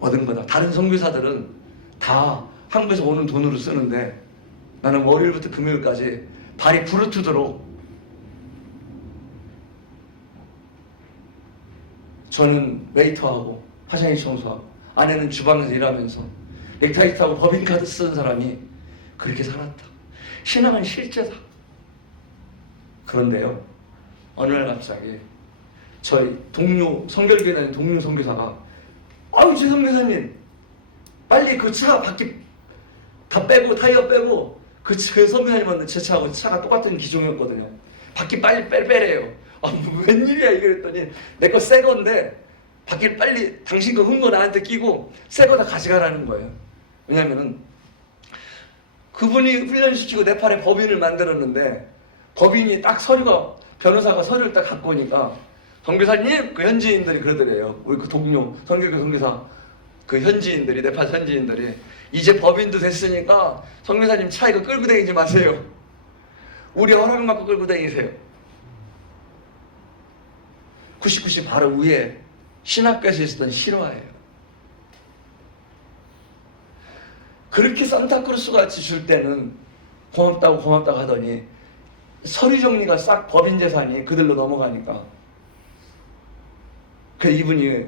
얻은 거다. 다른 선교사들은 다 한국에서 오는 돈으로 쓰는데 나는 월요일부터 금요일까지 발이 부르트도록 저는 웨이터하고 화장실 청소하고 아내는 주방에서 일하면서 넥타이 타고 법인카드 쓰는 사람이 그렇게 살았다. 신앙은 실제다. 그런데요, 어느 날 갑자기 저희 동료 성결교회 다니는 동료 선교사가 아유 제 선교사님 빨리 그 차 바퀴 다 빼고 타이어 빼고 그 선교사님한테 제 차하고 차가 똑같은 기종이었거든요. 바퀴 빨리 빼래요. 아 웬일이야 이거 그랬더니 내 거 새 건데 바퀴를 빨리 당신 거 흠거 나한테 끼고 새 거 다 가져가라는 거예요. 왜냐면은 그분이 훈련시키고 네팔에 법인을 만들었는데 법인이 딱 서류가 변호사가 서류를 딱 갖고 오니까 선교사님 그 현지인들이 그러더래요. 우리 그 동료 선교교 선교사 그 현지인들이 네팔 현지인들이 이제 법인도 됐으니까 선교사님 차 이거 끌고 다니지 마세요. 우리 허락 받고 끌고 다니세요. 99시 바로 위에 신학교에서 있었던 실화예요. 그렇게 산타크루스 같이 줄 때는 고맙다고 하더니 서류 정리가 싹 법인 재산이 그들로 넘어가니까 그 이분이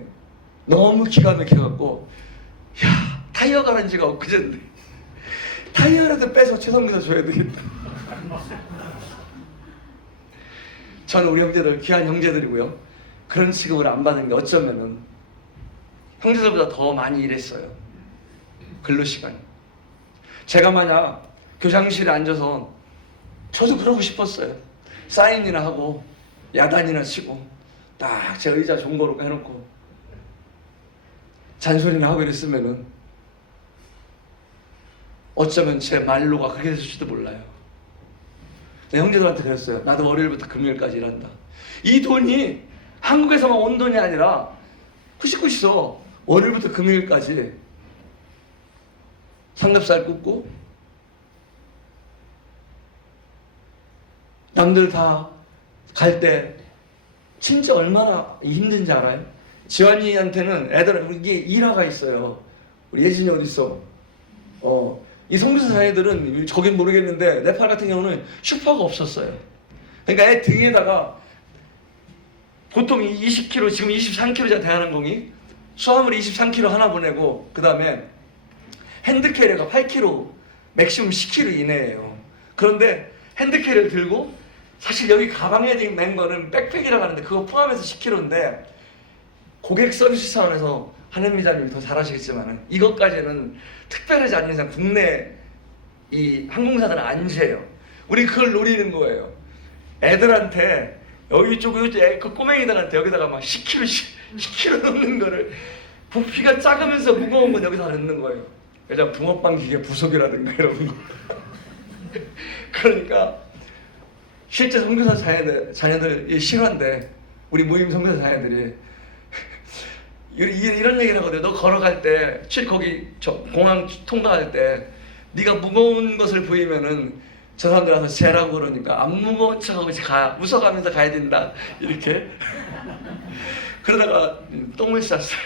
너무 기가 막혀갖고 야 타이어 가는 지가 엊그제인데 타이어라도 빼서 최성기사 줘야 되겠다. 저는 우리 형제들 귀한 형제들이고요. 그런 취급을 안 받는 게 어쩌면은 형제들보다 더 많이 일했어요. 근로시간. 제가 만약 교장실에 앉아서 저도 그러고 싶었어요. 사인이나 하고 야단이나 치고 딱 제 의자 종고로 해놓고 잔소리나 하고 이랬으면은 어쩌면 제 말로가 그렇게 됐을지도 몰라요. 형제들한테 그랬어요. 나도 월요일부터 금요일까지 일한다. 이 돈이 한국에서만 온 돈이 아니라 후식구시서 월요일부터 금요일까지 삼겹살 굽고 남들 다 갈 때 진짜 얼마나 힘든지 알아요? 지환이한테는 애들은 이게 일화가 있어요. 우리 예진이 어디 있어? 이 선교사 자녀들은 저긴 모르겠는데 네팔 같은 경우는 슈퍼가 없었어요. 그러니까 애 등에다가 보통 20kg, 지금 23kg잖아 대한항공이. 수화물 23kg 하나 보내고 그 다음에 핸드캐리어가 8kg, 맥시멈 10kg 이내예요. 그런데 핸드캐리어를 들고 사실 여기 가방에 맨 거는 백팩이라고 하는데 그거 포함해서 10kg인데 고객 서비스 차원에서 한은미자님이 더 잘하시겠지만 이것까지는 특별하지 않은 이상 국내 이 항공사들은 안 재요. 우리 그걸 노리는 거예요. 애들한테 여기 쪽에 그 꼬맹이들한테 여기다가 막 10kg 넣는 거를 부피가 작으면서 무거운 건 여기다 넣는 거예요. 그냥 붕어빵 기계 부속이라든가 이런 거. 그러니까 실제 선교사 자녀들이 싫어한데 우리 모임 선교사 자녀들이 이런 얘기를 하거든요. 너 걸어갈 때, 거기 공항 통과할 때 네가 무거운 것을 보이면은 저 사람들 와서 재라고 그러니까 안 무거운 척하고 웃어가면서 가야 된다 이렇게. 그러다가 똥을 쌌어요.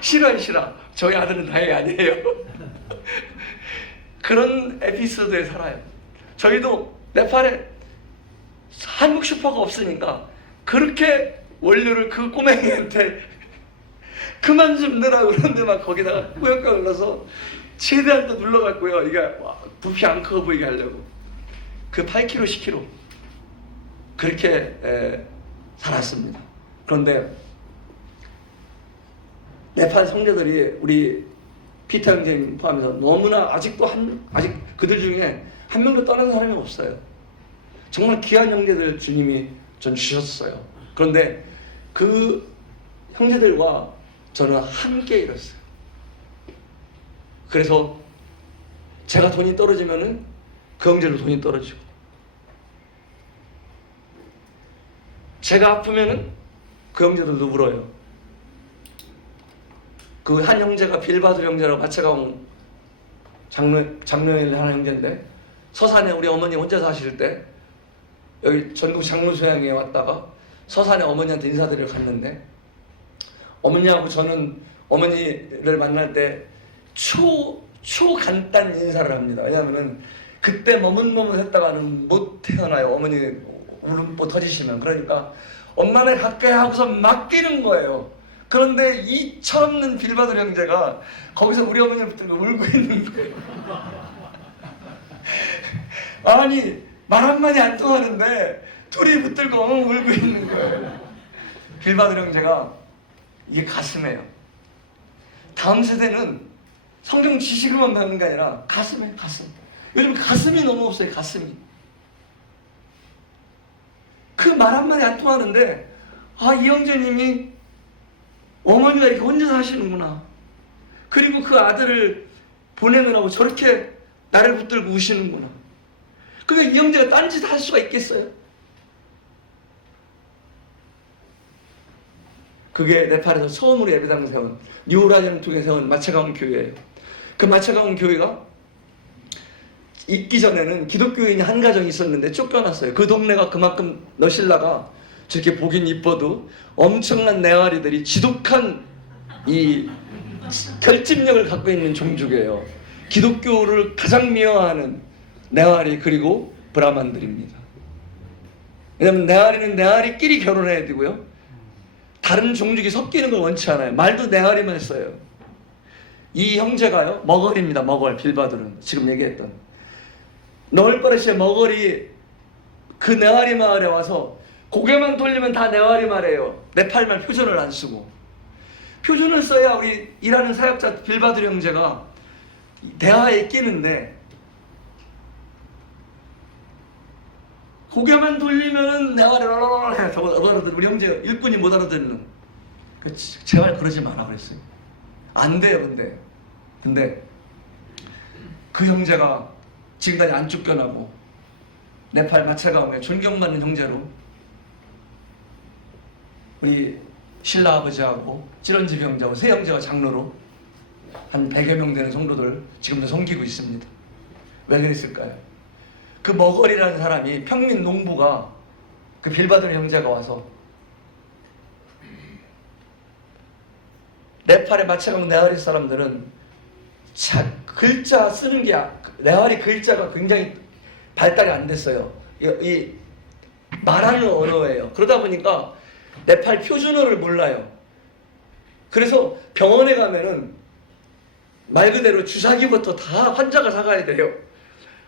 싫어. 저희 아들은 다행히 아니에요. 그런 에피소드에 살아요. 저희도 네팔에 한국 슈퍼가 없으니까 그렇게 원료를 그 꼬맹이한테 그만 좀 넣으라 그러는데 막 거기다가 꾸역꾸역 넣어서 최대한 또 눌러갖고요. 이게 부피 안 커 보이게 하려고 그 8kg, 10kg 그렇게 살았습니다. 그런데 네팔 성도들이 우리 피터 형제님 포함해서 너무나 아직도 아직 그들 중에 한 명도 떠난 사람이 없어요. 정말 귀한 형제들 주님이 전 주셨어요. 그런데 그 형제들과 저는 함께 일었어요. 그래서 제가 돈이 떨어지면은 그 형제도 돈이 떨어지고, 제가 아프면은 그 형제들도 울어요. 그 한 형제가 빌바드 형제라고 마차가온 장로일 하는 형제인데, 서산에 우리 어머니 혼자 사실 때 여기 전국 장로 소양에 왔다가 서산에 어머니한테 인사드리러 갔는데, 어머니하고 저는 어머니를 만날 때 초간단 인사를 합니다. 왜냐하면 그때 머뭇머뭇했다가는 못 태어나요. 어머니 울음보 터지시면. 그러니까 엄마네 갈게 하고서 막 뛰는 거예요. 그런데 이 철없는 빌바드 형제가 거기서 우리 어머니를 붙들고 울고 있는 거예요. 아니 말 한마디 안 통하는데 둘이 붙들고 울고 있는 거예요. 빌바드 형제가 이게 가슴이에요. 다음 세대는 성경 지식으로만 배우는 게 아니라 가슴에 가슴. 요즘 가슴이 너무 없어요. 가슴이. 그 말 한마디 안 통하는데 이 형제님이 어머니가 이렇게 혼자 사시는구나. 그리고 그 아들을 보내느라고 저렇게 나를 붙들고 우시는구나. 그게 이 형제가 딴짓 할 수가 있겠어요? 그게 네팔에서 처음으로 예배당을 세운 뉴오라전을 통해 세운 마차가운 교회예요. 그 마차가운 교회가 있기 전에는 기독교인이 한 가정이 있었는데 쫓겨났어요. 그 동네가 그만큼 너실라가 저렇게 보긴 이뻐도 엄청난 네와리들이 지독한 이 결집력을 갖고 있는 종족이에요. 기독교를 가장 미워하는 네와리 그리고 브라만들입니다. 왜냐하면 네와리는 네와리끼리 결혼해야 되고요. 다른 종족이 섞이는 걸 원치 않아요. 말도 네와리만 써요. 이 형제가요, 머걸입니다. 머걸, 빌바드는 지금 얘기했던 너울바르시의 머걸이 그 네와리 마을에 와서 고개만 돌리면 다 네와리 말이에요. 네팔말 표준을 안 쓰고. 표준을 써야 우리 일하는 사역자 빌바드 형제가 대화에 끼는데, 고개만 돌리면은 네와리 랄랄랄 저거 알아듣는 우리 형제 일꾼이 못 알아듣는. 제발 그러지 마라 그랬어요. 안 돼요. 근데 그 형제가 지금까지 안 쫓겨나고 네팔 마차가움에 존경받는 형제로 우리 신라 아버지하고 찌런집 형제하고 세 형제가 장로로 한 100여 명 되는 성도들 지금도 섬기고 있습니다. 왜 그랬을까요? 그 머걸이라는 사람이 평민 농부가 그 빌바드 형제가 와서 네팔의 마차강 네와리 사람들은 글자 쓰는 게 네와리 글자가 굉장히 발달이 안 됐어요. 이 말하는 언어예요. 그러다 보니까 네팔 표준어를 몰라요. 그래서 병원에 가면은 말 그대로 주사기부터 다 환자가 사가야 돼요.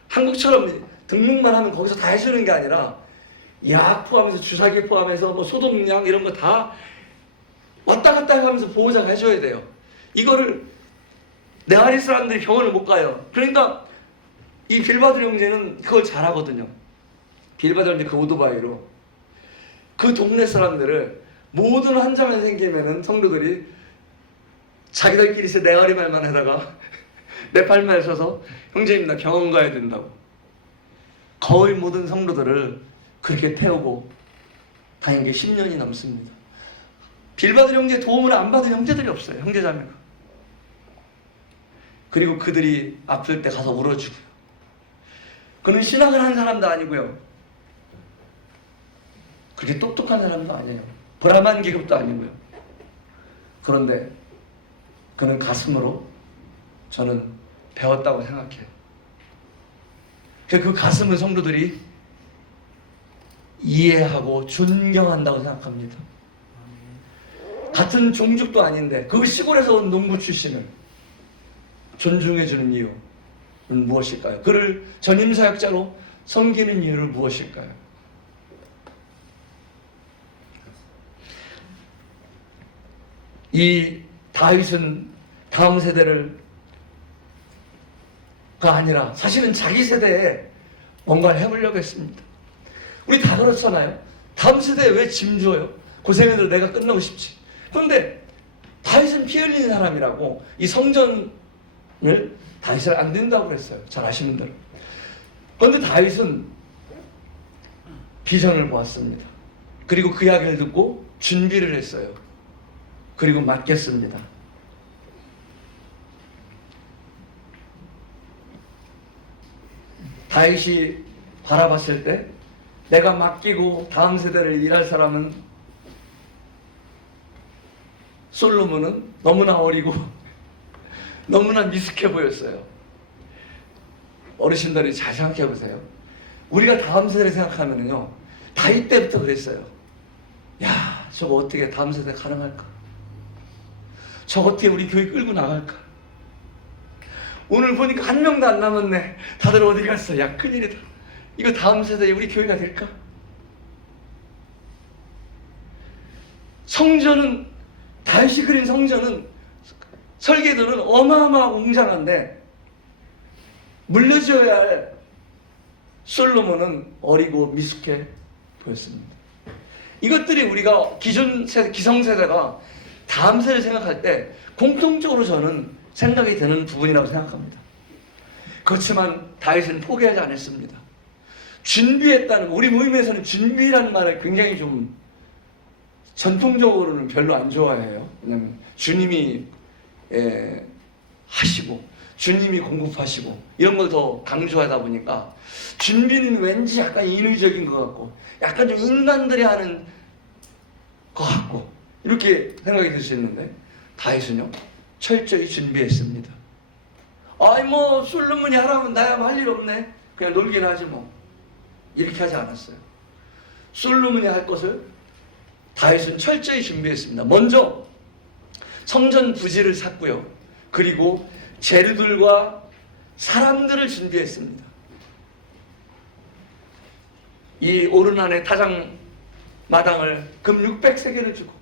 한국처럼 등록만 하면 거기서 다 해주는 게 아니라 약 포함해서 주사기 포함해서 뭐 소독약 이런 거 다 왔다 갔다 하면서 보호자가 해줘야 돼요. 이거를 네와리 사람들이 병원을 못 가요. 그러니까 이 빌바들 형제는 그걸 잘하거든요. 빌바들 형제 그 오토바이로 그 동네 사람들을 모든 환자만 생기면은 성도들이 자기들끼리 네와리 말만 하다가 네팔 말 써서 형제님 나 병원 가야 된다고 거의 모든 성도들을 그렇게 태우고 다닌 게 10년이 넘습니다. 빌바들 형제 도움을 안 받은 형제들이 없어요. 형제자매가. 그리고 그들이 아플 때 가서 울어주고요. 그는 신학을 한 사람도 아니고요. 그렇게 똑똑한 사람도 아니에요. 브라만 계급도 아니고요. 그런데 그는 가슴으로 저는 배웠다고 생각해요. 그 가슴을 성도들이 이해하고 존경한다고 생각합니다. 같은 종족도 아닌데 그 시골에서 온 농부 출신을 존중해주는 이유는 무엇일까요? 그를 전임사역자로 섬기는 이유는 무엇일까요? 이 다윗은 다음 세대를 가 아니라 사실은 자기 세대에 뭔가를 해보려고 했습니다. 우리 다 그렇잖아요. 다음 세대에 왜 짐 줘요? 고생해도 내가 끝나고 싶지. 그런데 다윗은 피 흘린 사람이라고 이 성전을 다윗을 안 된다고 그랬어요. 잘 아시는 대로. 그런데 다윗은 비전을 보았습니다. 그리고 그 이야기를 듣고 준비를 했어요. 그리고 맡겼습니다. 다윗이 바라봤을 때 내가 맡기고 다음 세대를 일할 사람은 솔로몬은 너무나 어리고 너무나 미숙해 보였어요. 어르신들이 잘 생각해 보세요. 우리가 다음 세대를 생각하면요, 다윗 때부터 그랬어요. 야, 저거 어떻게 다음 세대 가능할까? 저거 어떻게 우리 교회 끌고 나갈까? 오늘 보니까 한 명도 안 남았네. 다들 어디 갔어? 야, 큰일이다. 이거 다음 세대에 우리 교회가 될까? 성전은, 다윗이 그린 성전은, 설계도는 어마어마하고 웅장한데 물려줘야 할 솔로몬은 어리고 미숙해 보였습니다. 이것들이 우리가 기성세대가 다음 세대를 생각할 때 공통적으로 저는 생각이 드는 부분이라고 생각합니다. 그렇지만 다윗은 포기하지 않았습니다. 준비했다는, 우리 모임에서는 준비라는 말을 굉장히 좀 전통적으로는 별로 안 좋아해요. 왜냐하면 주님이 하시고 주님이 공급하시고 이런 걸 더 강조하다 보니까 준비는 왠지 약간 인위적인 것 같고 약간 좀 인간들이 하는 것 같고 이렇게 생각이 들 수 있는데 다윗은요 철저히 준비했습니다. 아이 뭐 솔로몬이 하라면 나야 할 일 없네, 그냥 놀긴 하지 뭐, 이렇게 하지 않았어요. 솔로몬이 할 것을 다윗은 철저히 준비했습니다. 먼저 성전 부지를 샀고요. 그리고 재료들과 사람들을 준비했습니다. 이 오르난의 타작 마당을 금 600세겔을 주고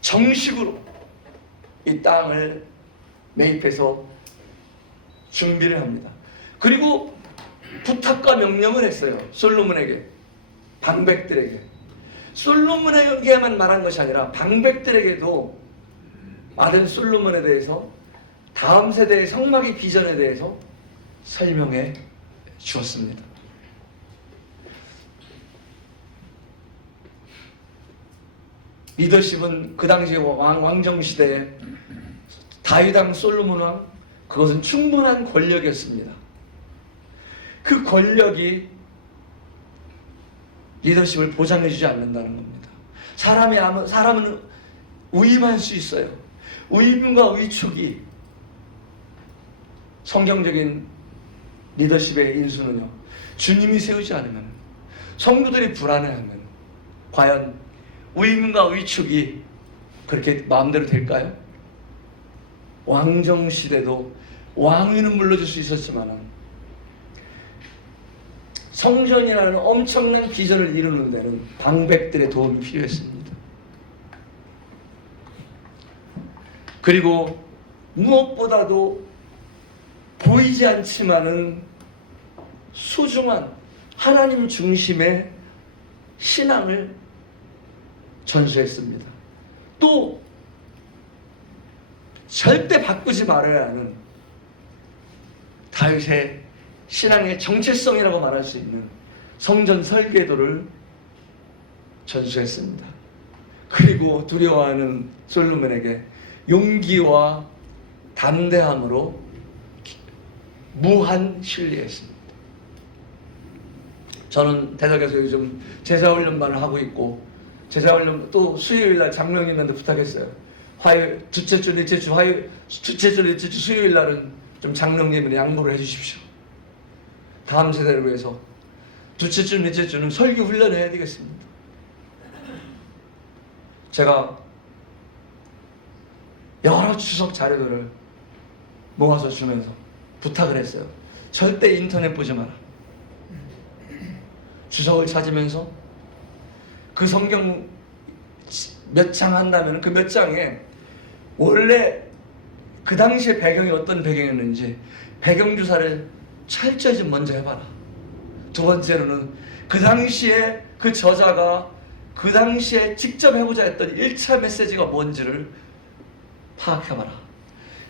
정식으로 이 땅을 매입해서 준비를 합니다. 그리고 부탁과 명령을 했어요. 솔로몬에게, 방백들에게. 솔로몬에게만 말한 것이 아니라 방백들에게도 많은 솔로몬에 대해서, 다음 세대의 성막의 비전에 대해서 설명해 주었습니다. 리더십은 그 당시 왕정 시대에 다윗 왕, 솔로몬 왕, 그것은 충분한 권력이었습니다. 그 권력이 리더십을 보장해주지 않는다는 겁니다. 사람은 위임할 수 있어요. 위임과 위축이 성경적인 리더십의 인수는요, 주님이 세우지 않으면, 성도들이 불안해하면 과연 위임과 위축이 그렇게 마음대로 될까요? 왕정시대도 왕위는 물러줄 수 있었지만 성전이라는 엄청난 기전을 이루는 데는 방백들의 도움이 필요했습니다. 그리고 무엇보다도 보이지 않지만은 소중한 하나님 중심의 신앙을 전수했습니다. 또 절대 바꾸지 말아야 하는 다윗의 신앙의 정체성이라고 말할 수 있는 성전 설계도를 전수했습니다. 그리고 두려워하는 솔로몬에게 용기와 담대함으로 무한 신뢰했습니다. 저는 대덕에서 요즘 제자훈련반을 하고 있고, 제자훈련 또 수요일날 장로님한테 부탁했어요. 화요일, 둘째 주, 넷째 주, 둘째 주, 넷째 주 수요일날은 좀 장로님을 양보를 해주십시오. 다음 세대를 위해서 둘째 주, 넷째 주는 설교 훈련을 해야 되겠습니다. 제가 여러 추석 자료들을 모아서 주면서 부탁을 했어요. 절대 인터넷 보지 마라. 주석을 찾으면서 그 성경 몇 장 한다면 그 몇 장에 원래 그 당시의 배경이 어떤 배경이었는지 배경조사를 철저히 좀 먼저 해봐라. 두 번째로는 그 당시에 그 저자가 그 당시에 직접 해보자 했던 1차 메시지가 뭔지를 파악해봐라.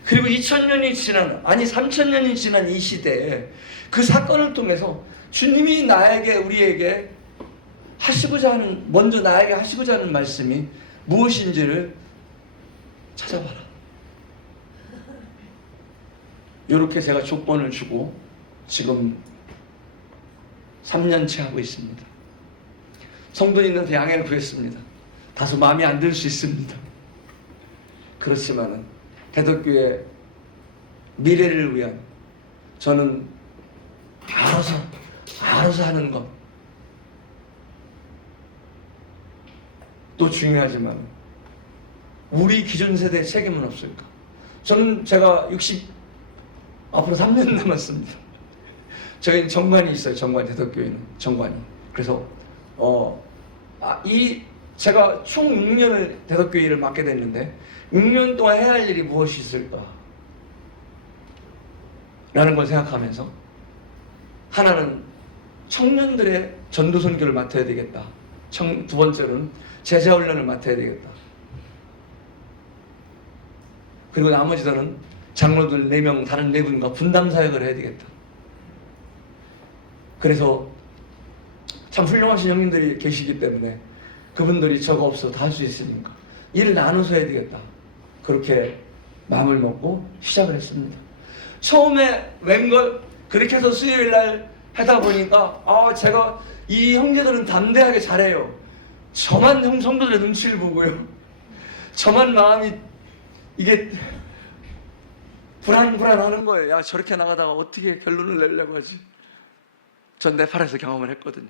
그리고 2000년이 지난, 아니 3000년이 지난 이 시대에 그 사건을 통해서 주님이 나에게, 우리에게 하시고자 하는, 먼저 나에게 하시고자 하는 말씀이 무엇인지를 찾아봐라. 이렇게 제가 조건을 주고 지금 3년째 하고 있습니다. 성도님들한테 양해를 구했습니다. 다소 마음이 안 들 수 있습니다. 그렇지만은 대덕교회 미래를 위한, 저는 알아서 하는 것 또 중요하지만 우리 기존 세대의 책임은 없을까? 저는 제가 앞으로 3년 남았습니다. 저희는 정관이 있어요. 정관, 대덕교회는 정관이. 그래서 제가 총 6년을 대덕교회를 맡게 됐는데 6년 동안 해야 할 일이 무엇이 있을까? 라는 걸 생각하면서, 하나는 청년들의 전도 선교를 맡아야 되겠다. 두 번째로는 제자훈련을 맡아야 되겠다. 그리고 나머지들은 장로들 4명, 다른 4분과 분담 사역을 해야 되겠다. 그래서 참 훌륭하신 형님들이 계시기 때문에 그분들이 저거 없어 다 할 수 있으니까 일을 나눠서 해야 되겠다. 그렇게 마음을 먹고 시작을 했습니다. 처음에 웬걸 그렇게 해서 수요일날 하다 보니까 제가 이 형제들은 담대하게 잘해요. 저만 성도들의 눈치를 보고요. 저만 마음이 이게 불안하는 거예요. 야, 저렇게 나가다가 어떻게 결론을 내려고 하지? 전 네팔에서 경험을 했거든요.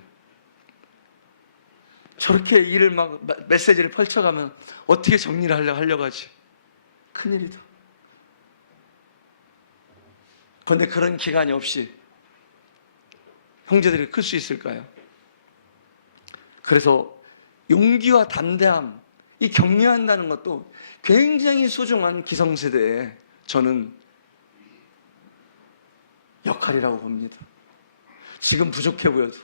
저렇게 일을 막 메시지를 펼쳐가면 어떻게 정리를 하려고 하지? 큰일이다. 그런데 그런 기간이 없이 형제들이 클 수 있을까요? 그래서 용기와 담대함, 이 격려한다는 것도 굉장히 소중한 기성세대에 저는 역할이라고 봅니다. 지금 부족해 보여도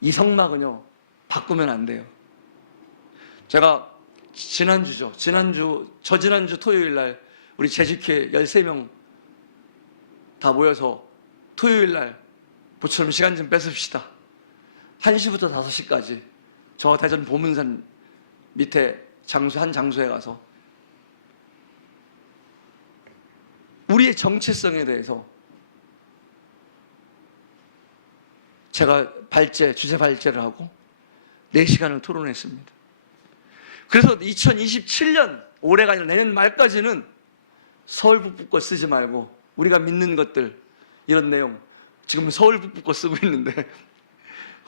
이 성막은요 바꾸면 안 돼요. 제가 저지난주 토요일날 우리 재직회 13명 다 모여서 토요일날 모처럼 시간 좀 뺏읍시다. 1시부터 5시까지 저 대전 보문산 밑에 한 장소에 가서 우리의 정체성에 대해서 제가 주제 발제를 하고 4시간을 토론했습니다. 그래서 2027년, 올해가 아니라 내년 말까지는 서울 북부 거 쓰지 말고 우리가 믿는 것들, 이런 내용, 지금 서울 북부 거 쓰고 있는데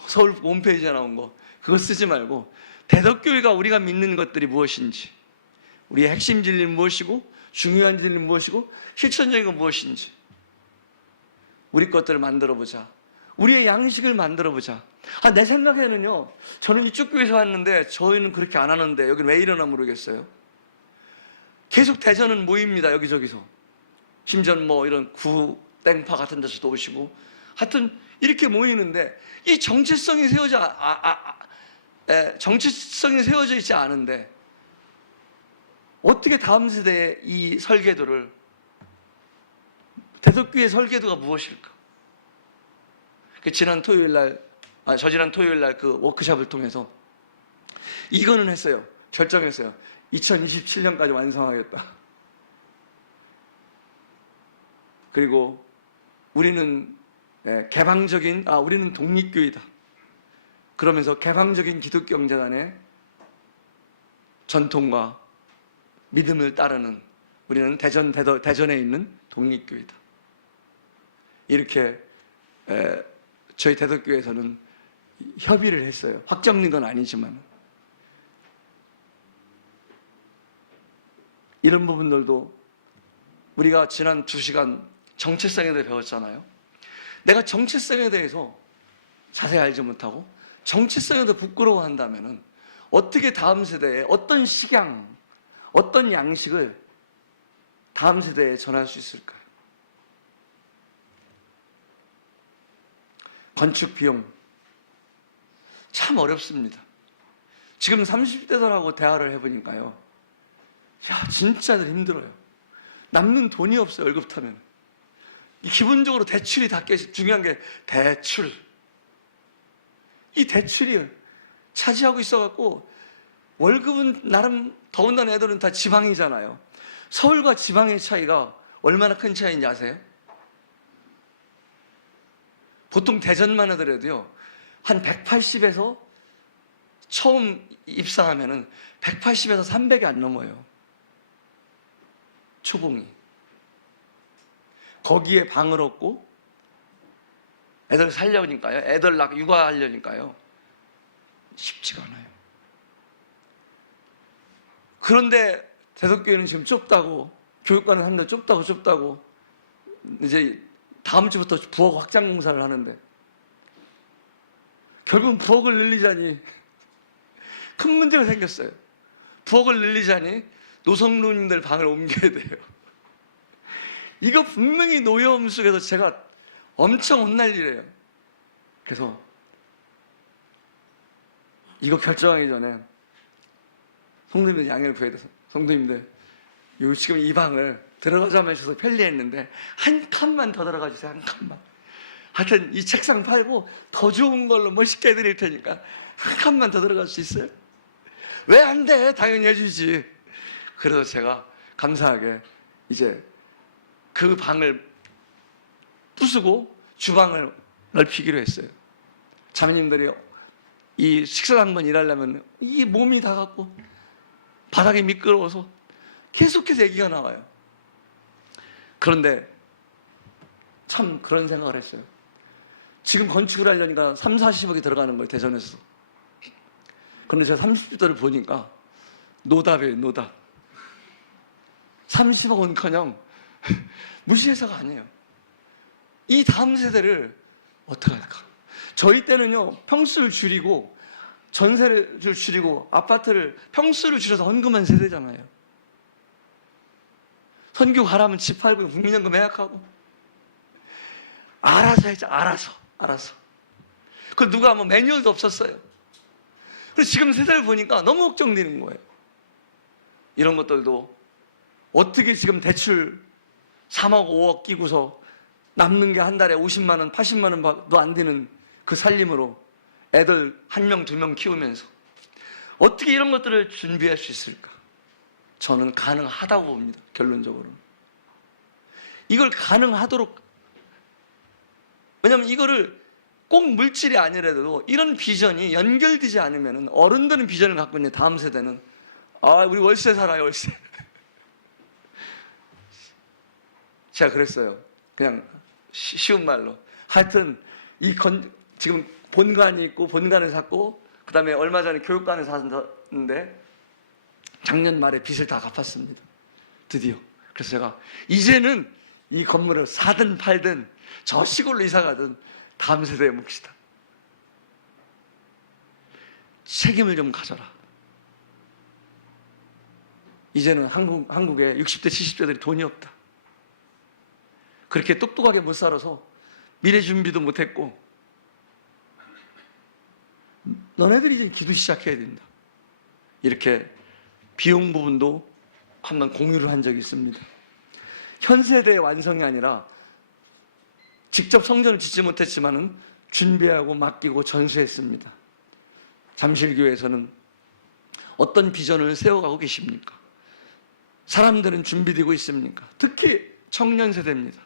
서울 북부 홈페이지에 나온 거, 그거 쓰지 말고 대덕교회가 우리가 믿는 것들이 무엇인지, 우리의 핵심 진리는 무엇이고 중요한 진리는 무엇이고 실천적인 건 무엇인지, 우리 것들을 만들어보자. 우리의 양식을 만들어보자. 내 생각에는요, 저는 이쪽 교회에서 왔는데 저희는 그렇게 안 하는데 여기는 왜 이러나 모르겠어요. 계속 대전은 모입니다, 여기저기서. 심지어 뭐 이런 구땡파 같은 데서도 오시고, 하여튼 이렇게 모이는데 이 정체성이 정체성이 세워져 있지 않은데 어떻게 다음 세대의 이 설계도를, 대덕교회 설계도가 무엇일까? 지난 토요일 날, 저지난 토요일 날 그 워크숍을 통해서 이거는 했어요. 결정했어요. 2027년까지 완성하겠다. 그리고 우리는 우리는 독립교회다. 그러면서 개방적인 기독경제단의 전통과 믿음을 따르는, 우리는 대전에 있는 독립교회다. 이렇게 저희 대덕교회에서는 협의를 했어요. 확정된 건 아니지만. 이런 부분들도 우리가 지난 2시간 정체성에 대해 배웠잖아요. 내가 정체성에 대해서 자세히 알지 못하고 정체성에 대해 부끄러워한다면 어떻게 다음 세대에 어떤 식양, 어떤 양식을 다음 세대에 전할 수 있을까요? 건축 비용 참 어렵습니다. 지금 30대들하고 대화를 해보니까요, 진짜들 힘들어요. 남는 돈이 없어요, 월급 타면. 기본적으로 대출이 다 중요한 게 대출. 이 대출이 차지하고 있어갖고, 월급은 나름, 더군다나 애들은 다 지방이잖아요. 서울과 지방의 차이가 얼마나 큰 차이인지 아세요? 보통 대전만 하더라도요, 한 180에서 처음 입상하면은 180에서 300이 안 넘어요. 초봉이. 거기에 방을 얻고 애들 살려니까요, 애들 육아하려니까요, 쉽지가 않아요. 그런데 대덕교회는 지금 좁다고, 교육관을 하는데 좁다고 이제 다음 주부터 부엌 확장 공사를 하는데, 결국은 부엌을 늘리자니 큰 문제가 생겼어요. 부엌을 늘리자니 노성루님들 방을 옮겨야 돼요. 이거 분명히 노여움 속에서 제가 엄청 혼날 일이에요. 그래서 이거 결정하기 전에 성도님들 양해를 구해야 돼서, 성도님들 지금 이 방을 들어가자마자 주셔서 편리했는데 한 칸만 더 들어가 주세요. 한 칸만. 하여튼 이 책상 팔고 더 좋은 걸로 멋있게 해드릴 테니까 한 칸만 더 들어갈 수 있어요? 왜 안 돼? 당연히 해주지. 그래서 제가 감사하게 이제 그 방을 부수고 주방을 넓히기로 했어요. 자매님들이 이 식사장만 일하려면 이 몸이 다 갖고 바닥이 미끄러워서 계속해서 얘기가 나와요. 그런데 참 그런 생각을 했어요. 지금 건축을 하려니까 3, 40억이 들어가는 거예요, 대전에서. 그런데 제가 30대를 보니까 노답이에요, 노답. 30억은커녕 무시해서가 아니에요. 이 다음 세대를 어떻게 할까? 저희 때는요, 평수를 줄이고 전세를 줄이고 아파트를 평수를 줄여서 헌금한 세대잖아요. 선교 가라면 집 팔고 국민연금 매약하고 알아서 했죠. 알아서. 그 누가 뭐 매뉴얼도 없었어요. 그래서 지금 세대를 보니까 너무 걱정되는 거예요. 이런 것들도 어떻게 지금 대출 3억 5억 끼고서 남는 게 한 달에 50만 원 80만 원도 안 되는 그 살림으로 애들 1명 2명 키우면서 어떻게 이런 것들을 준비할 수 있을까? 저는 가능하다고 봅니다. 결론적으로. 이걸 가능하도록, 왜냐하면 이거를 꼭 물질이 아니라도 이런 비전이 연결되지 않으면, 어른들은 비전을 갖고 있는데 다음 세대는 아, 우리 월세 살아요, 월세. 제가 그랬어요. 그냥 쉬운 말로. 하여튼 지금 본관이 있고 본관을 샀고 그 다음에 얼마 전에 교육관을 샀는데 작년 말에 빚을 다 갚았습니다. 드디어. 그래서 제가 이제는 이 건물을 사든 팔든 저 시골로 이사 가든 다음 세대에 묵시다. 책임을 좀 가져라. 이제는 한국에 60대 70대들이 돈이 없다. 그렇게 똑똑하게 못 살아서 미래 준비도 못했고 너네들이 이제 기도 시작해야 된다. 이렇게 비용 부분도 한번 공유를 한 적이 있습니다. 현 세대의 완성이 아니라 직접 성전을 짓지 못했지만은 준비하고 맡기고 전수했습니다. 잠실교회에서는 어떤 비전을 세워가고 계십니까? 사람들은 준비되고 있습니까? 특히 청년 세대입니다.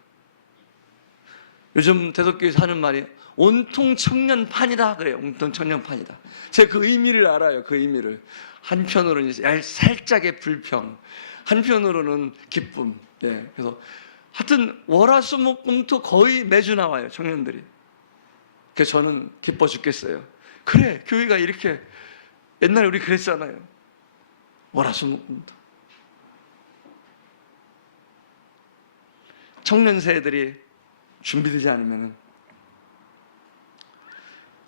요즘 대덕교에서 하는 말이 온통 청년판이다 그래요. 온통 청년판이다. 제가 그 의미를 알아요. 그 의미를. 한편으로는 살짝의 불평, 한편으로는 기쁨. 예, 그래서 하여튼 월화수목금토 거의 매주 나와요. 청년들이. 그래서 저는 기뻐 죽겠어요. 그래, 교회가 이렇게 옛날에 우리 그랬잖아요. 월화수목금토. 청년 세대들이 준비되지 않으면,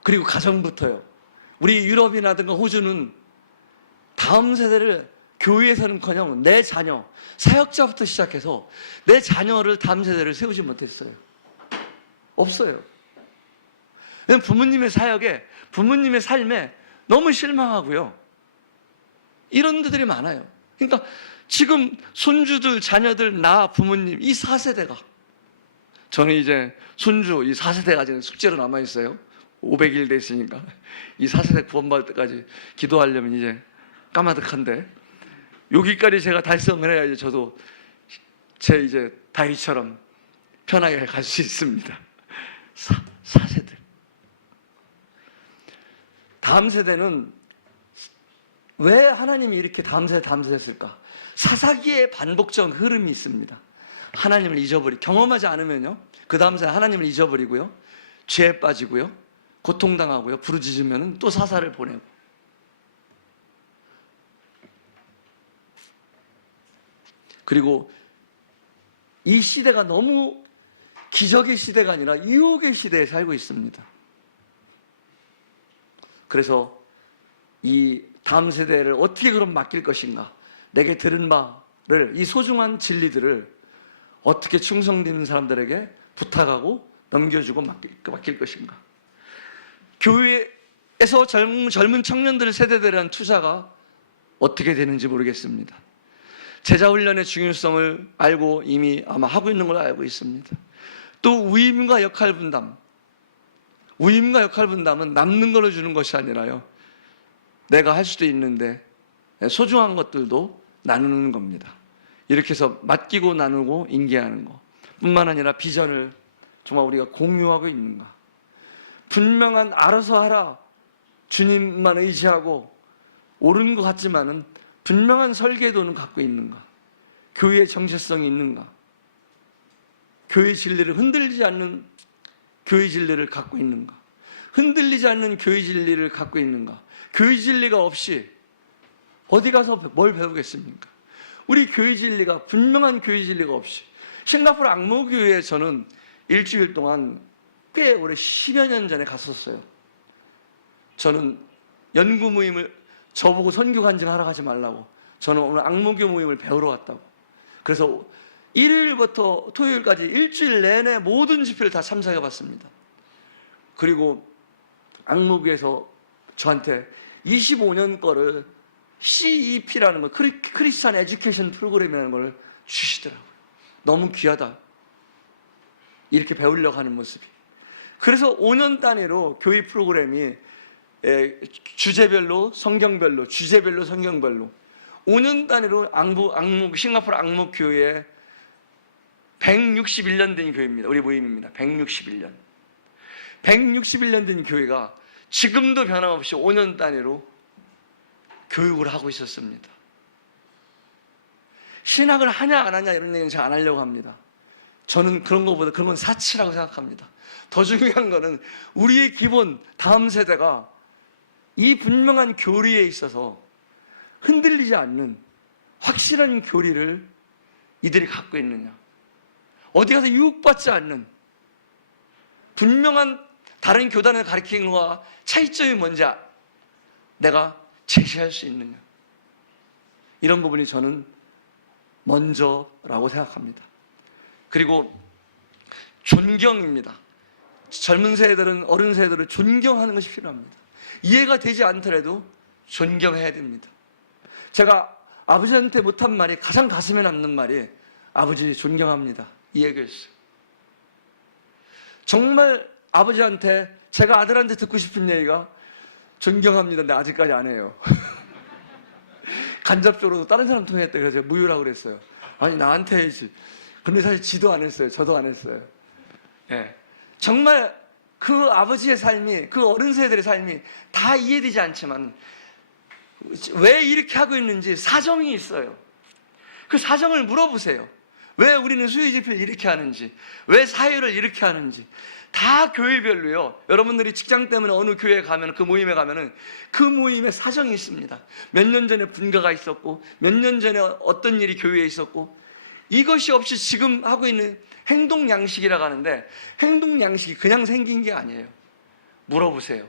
그리고 가정부터요. 우리 유럽이라든가 호주는 다음 세대를 교회에서는커녕 내 자녀, 사역자부터 시작해서 내 자녀를 다음 세대를 세우지 못했어요. 없어요. 왜냐하면 부모님의 사역에, 부모님의 삶에 너무 실망하고요. 이런 데들이 많아요. 그러니까 지금 손주들, 자녀들, 나, 부모님, 이 4세대가, 저는 이제 손주 이 4세대가 아직 숙제로 남아있어요. 500일 됐으니까 이 4세대 구원받을 때까지 기도하려면 이제 까마득한데, 여기까지 제가 달성을 해야지 저도 제 이제 다윗처럼 편하게 갈 수 있습니다. 4세대. 다음 세대는 왜 하나님이 이렇게 다음 세대 했을까? 사사기의 반복적 흐름이 있습니다. 하나님을 경험하지 않으면요, 그 다음 세대 하나님을 잊어버리고요, 죄에 빠지고요, 고통당하고요, 부르짖으면 또 사사를 보내고. 그리고 이 시대가 너무 기적의 시대가 아니라 유혹의 시대에 살고 있습니다. 그래서 이 다음 세대를 어떻게 그럼 맡길 것인가? 내게 들은 바를, 이 소중한 진리들을 어떻게 충성되는 사람들에게 부탁하고 넘겨주고 맡길 것인가? 교회에서 젊은 청년들 세대들에 대한 투자가 어떻게 되는지 모르겠습니다. 제자훈련의 중요성을 알고 이미 아마 하고 있는 걸로 알고 있습니다. 또 위임과 역할 분담. 위임과 역할 분담은 남는 걸로 주는 것이 아니라요, 내가 할 수도 있는데 소중한 것들도 나누는 겁니다. 이렇게 해서 맡기고 나누고 인계하는 것 뿐만 아니라 비전을 정말 우리가 공유하고 있는가? 분명한 알아서 하라, 주님만 의지하고 옳은 것 같지만은 분명한 설계도는 갖고 있는가? 교회의 정체성이 있는가? 교회 진리를 흔들리지 않는 교회 진리를 갖고 있는가? 흔들리지 않는 교회 진리를 갖고 있는가? 교회 진리가 없이 어디 가서 뭘 배우겠습니까? 우리 교회 진리가, 분명한 교회 진리가 없이. 싱가포르 앙모교회에 저는 일주일 동안 꽤 오래 10여 년 전에 갔었어요. 저는 연구 모임을, 저보고 선교 간증하러 가지 말라고, 저는 오늘 앙모교 모임을 배우러 왔다고. 그래서 일요일부터 토요일까지 일주일 내내 모든 집회를 다 참석해 봤습니다. 그리고 앙모교에서 저한테 25년 거를 CEP라는 거, 크리스찬 에듀케이션 프로그램이라는 걸 주시더라고요. 너무 귀하다, 이렇게 배우려고 하는 모습이. 그래서 5년 단위로 교회 프로그램이 주제별로, 성경별로, 주제별로, 성경별로 5년 단위로 싱가포르 앙목교회에 161년 된 교회입니다. 우리 모임입니다. 161년 된 교회가 지금도 변함없이 5년 단위로 교육을 하고 있었습니다. 신학을 하냐 안 하냐 이런 얘기는 제가 안 하려고 합니다. 저는 그런 것보다 그런 건 사치라고 생각합니다. 더 중요한 거는 우리의 기본 다음 세대가 이 분명한 교리에 있어서 흔들리지 않는 확실한 교리를 이들이 갖고 있느냐, 어디 가서 유혹받지 않는 분명한 다른 교단을 가리키는 것과 차이점이 뭔지 내가 제시할 수 있느냐, 이런 부분이 저는 먼저라고 생각합니다. 그리고 존경입니다. 젊은 세대들은 어른 세대를 존경하는 것이 필요합니다. 이해가 되지 않더라도 존경해야 됩니다. 제가 아버지한테 못한 말이, 가장 가슴에 남는 말이 아버지 존경합니다, 이 얘기였어요. 정말 아버지한테, 제가 아들한테 듣고 싶은 얘기가 존경합니다. 근데 아직까지 안 해요. 간접적으로도 다른 사람 통했대. 그래서 제가 무유라고 그랬어요. 아니, 나한테 해야지. 근데 사실 지도 안 했어요. 저도 안 했어요. 예. 정말 그 아버지의 삶이, 그 어른 세대의 삶이 다 이해되지 않지만 왜 이렇게 하고 있는지 사정이 있어요. 그 사정을 물어보세요. 왜 우리는 수요 집회를 이렇게 하는지, 왜 사회를 이렇게 하는지. 다 교회별로요. 여러분들이 직장 때문에 어느 교회에 가면, 그 모임에 가면은 그 모임에 사정이 있습니다. 몇 년 전에 분가가 있었고, 몇 년 전에 어떤 일이 교회에 있었고, 이것이 없이 지금 하고 있는 행동 양식이라고 하는데, 행동 양식이 그냥 생긴 게 아니에요. 물어보세요.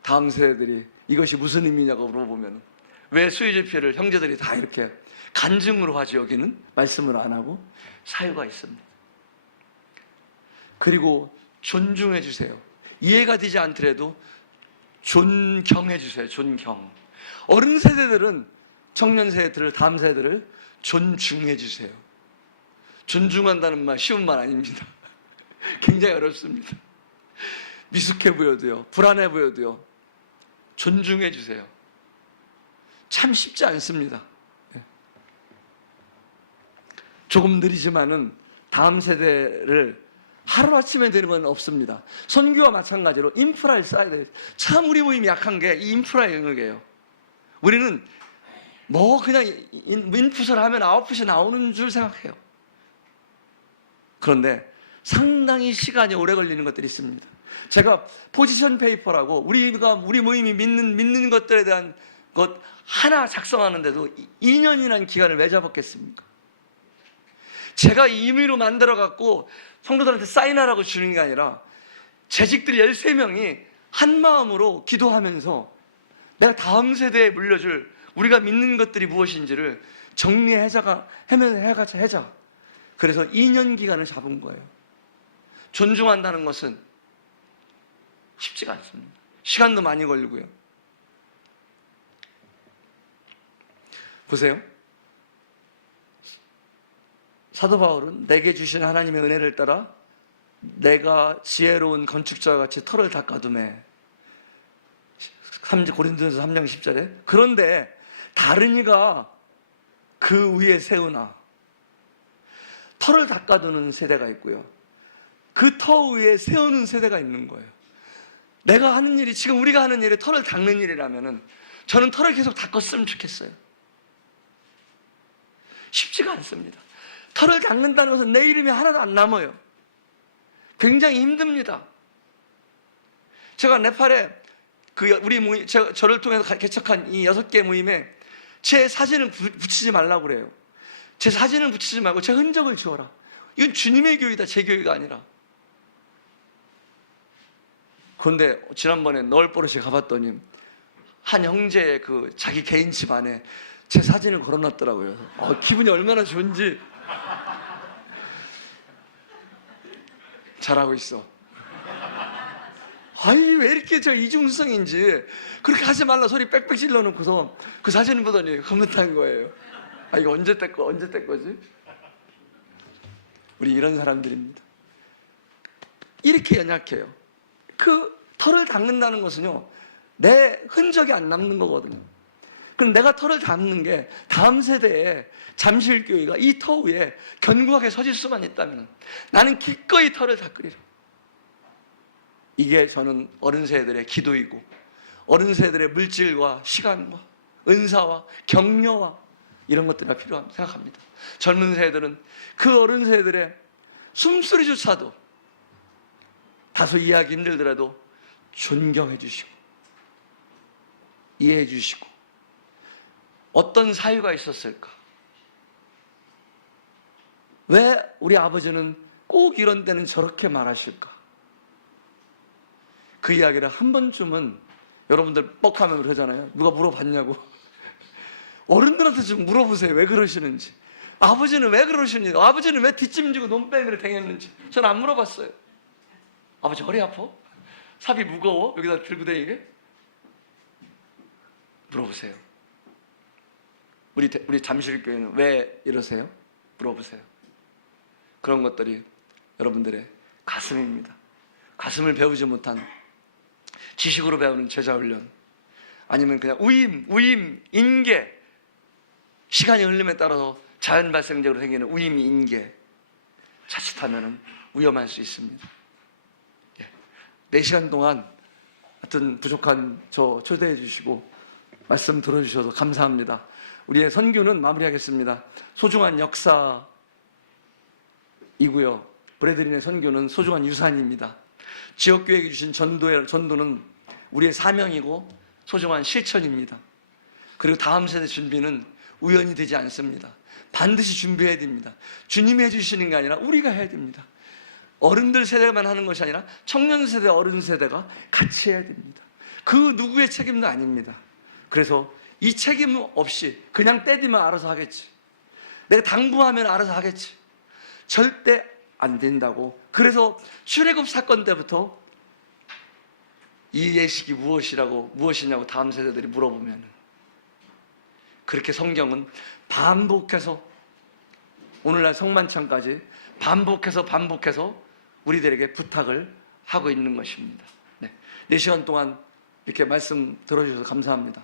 다음 세대들이 이것이 무슨 의미냐고 물어보면, 왜 수요 집회를 형제들이 다 이렇게 간증으로 하지, 여기는 말씀으로 안 하고? 사유가 있습니다. 그리고 존중해 주세요. 이해가 되지 않더라도 존경해 주세요. 존경. 어른 세대들은 청년 세대들을, 다음 세대들을 존중해 주세요. 존중한다는 말 쉬운 말 아닙니다. 굉장히 어렵습니다. 미숙해 보여도요, 불안해 보여도요, 존중해 주세요. 참 쉽지 않습니다. 조금 느리지만은 다음 세대를 하루아침에 되는 건 없습니다. 선교와 마찬가지로 인프라를 쌓아야 돼요. 참 우리 모임이 약한 게 이 인프라의 영역이에요. 우리는 뭐 그냥 인풋을 하면 아웃풋이 나오는 줄 생각해요. 그런데 상당히 시간이 오래 걸리는 것들이 있습니다. 제가 포지션 페이퍼라고, 우리 모임이 믿는 것들에 대한 것 하나 작성하는데도 2년이라는 기간을 왜 잡았겠습니까? 제가 임의로 만들어갖고 성도들한테 사인하라고 주는 게 아니라 재직들 13명이 한 마음으로 기도하면서 내가 다음 세대에 물려줄 우리가 믿는 것들이 무엇인지를 정리해자. 그래서 2년 기간을 잡은 거예요. 존중한다는 것은 쉽지가 않습니다. 시간도 많이 걸리고요. 보세요. 사도 바울은 내게 주신 하나님의 은혜를 따라 내가 지혜로운 건축자와 같이 터를 닦아두매. 고린도전서 3장 10절에. 그런데 다른 이가 그 위에 세우나. 터를 닦아두는 세대가 있고요, 그 터 위에 세우는 세대가 있는 거예요. 내가 하는 일이, 지금 우리가 하는 일이 터를 닦는 일이라면은 저는 터를 계속 닦았으면 좋겠어요. 쉽지가 않습니다. 터를 닦는다는 것은 내 이름이 하나도 안 남아요. 굉장히 힘듭니다. 제가 네팔에 우리 모임, 저를 통해서 개척한 이 6개 모임에 제 사진을 붙이지 말라고 그래요. 제 사진을 붙이지 말고 제 흔적을 지워라. 이건 주님의 교회다, 제 교회가 아니라. 그런데 지난번에 너울보르시 가봤더니 한 형제의 자기 개인 집 안에 제 사진을 걸어놨더라고요. 기분이 얼마나 좋은지. 잘하고 있어. 아니, 왜 이렇게 저 이중성인지. 그렇게 하지 말라 소리 빽빽 질러놓고서 그 사진을 보더니 흐뭇한 거예요. 이거 언제 뗄 거지? 우리 이런 사람들입니다. 이렇게 연약해요. 그 털을 닦는다는 것은요, 내 흔적이 안 남는 거거든요. 그럼 내가 털을 닦는 게 다음 세대에 잠실교회가 이 터 위에 견고하게 서질 수만 있다면 나는 기꺼이 털을 닦으리라. 이게 저는 어른 세대들의 기도이고, 어른 세대들의 물질과 시간과 은사와 격려와 이런 것들이 필요하다고 생각합니다. 젊은 세대들은 그 어른 세대들의 숨소리조차도 다소 이해하기 힘들더라도 존경해 주시고 이해해 주시고, 어떤 사유가 있었을까? 왜 우리 아버지는 꼭 이런 때는 저렇게 말하실까? 그 이야기를 한 번쯤은 여러분들 뻑하면 그러잖아요. 누가 물어봤냐고. 어른들한테 좀 물어보세요. 왜 그러시는지. 아버지는 왜 그러시는지. 아버지는 왜 뒷짐지고 논뱅이를 댕겼는지. 저는 안 물어봤어요. 아버지 허리 아파? 삽이 무거워? 여기다 들고 다니게? 물어보세요. 우리 잠실교회는 왜 이러세요? 물어보세요. 그런 것들이 여러분들의 가슴입니다. 가슴을 배우지 못한, 지식으로 배우는 제자훈련, 아니면 그냥 우임, 인계, 시간이 흐름에 따라서 자연 발생적으로 생기는 우임, 인계, 자칫하면 위험할 수 있습니다. 4시간 동안 하여튼 부족한 저 초대해 주시고 말씀 들어주셔서 감사합니다. 우리의 선교는 마무리하겠습니다. 소중한 역사이고요. 브래들린의 선교는 소중한 유산입니다. 지역교회에게 주신 전도는 우리의 사명이고 소중한 실천입니다. 그리고 다음 세대 준비는 우연히 되지 않습니다. 반드시 준비해야 됩니다. 주님이 해주시는 게 아니라 우리가 해야 됩니다. 어른들 세대만 하는 것이 아니라 청년 세대, 어른 세대가 같이 해야 됩니다. 그 누구의 책임도 아닙니다. 그래서 이 책임 없이 그냥 때리면 알아서 하겠지, 내가 당부하면 알아서 하겠지, 절대 안 된다고. 그래서 출애굽 사건 때부터 이 예식이 무엇이냐고 다음 세대들이 물어보면, 그렇게 성경은 반복해서 오늘날 성만찬까지 반복해서 우리들에게 부탁을 하고 있는 것입니다. 4시간 동안 이렇게 말씀 들어주셔서 감사합니다.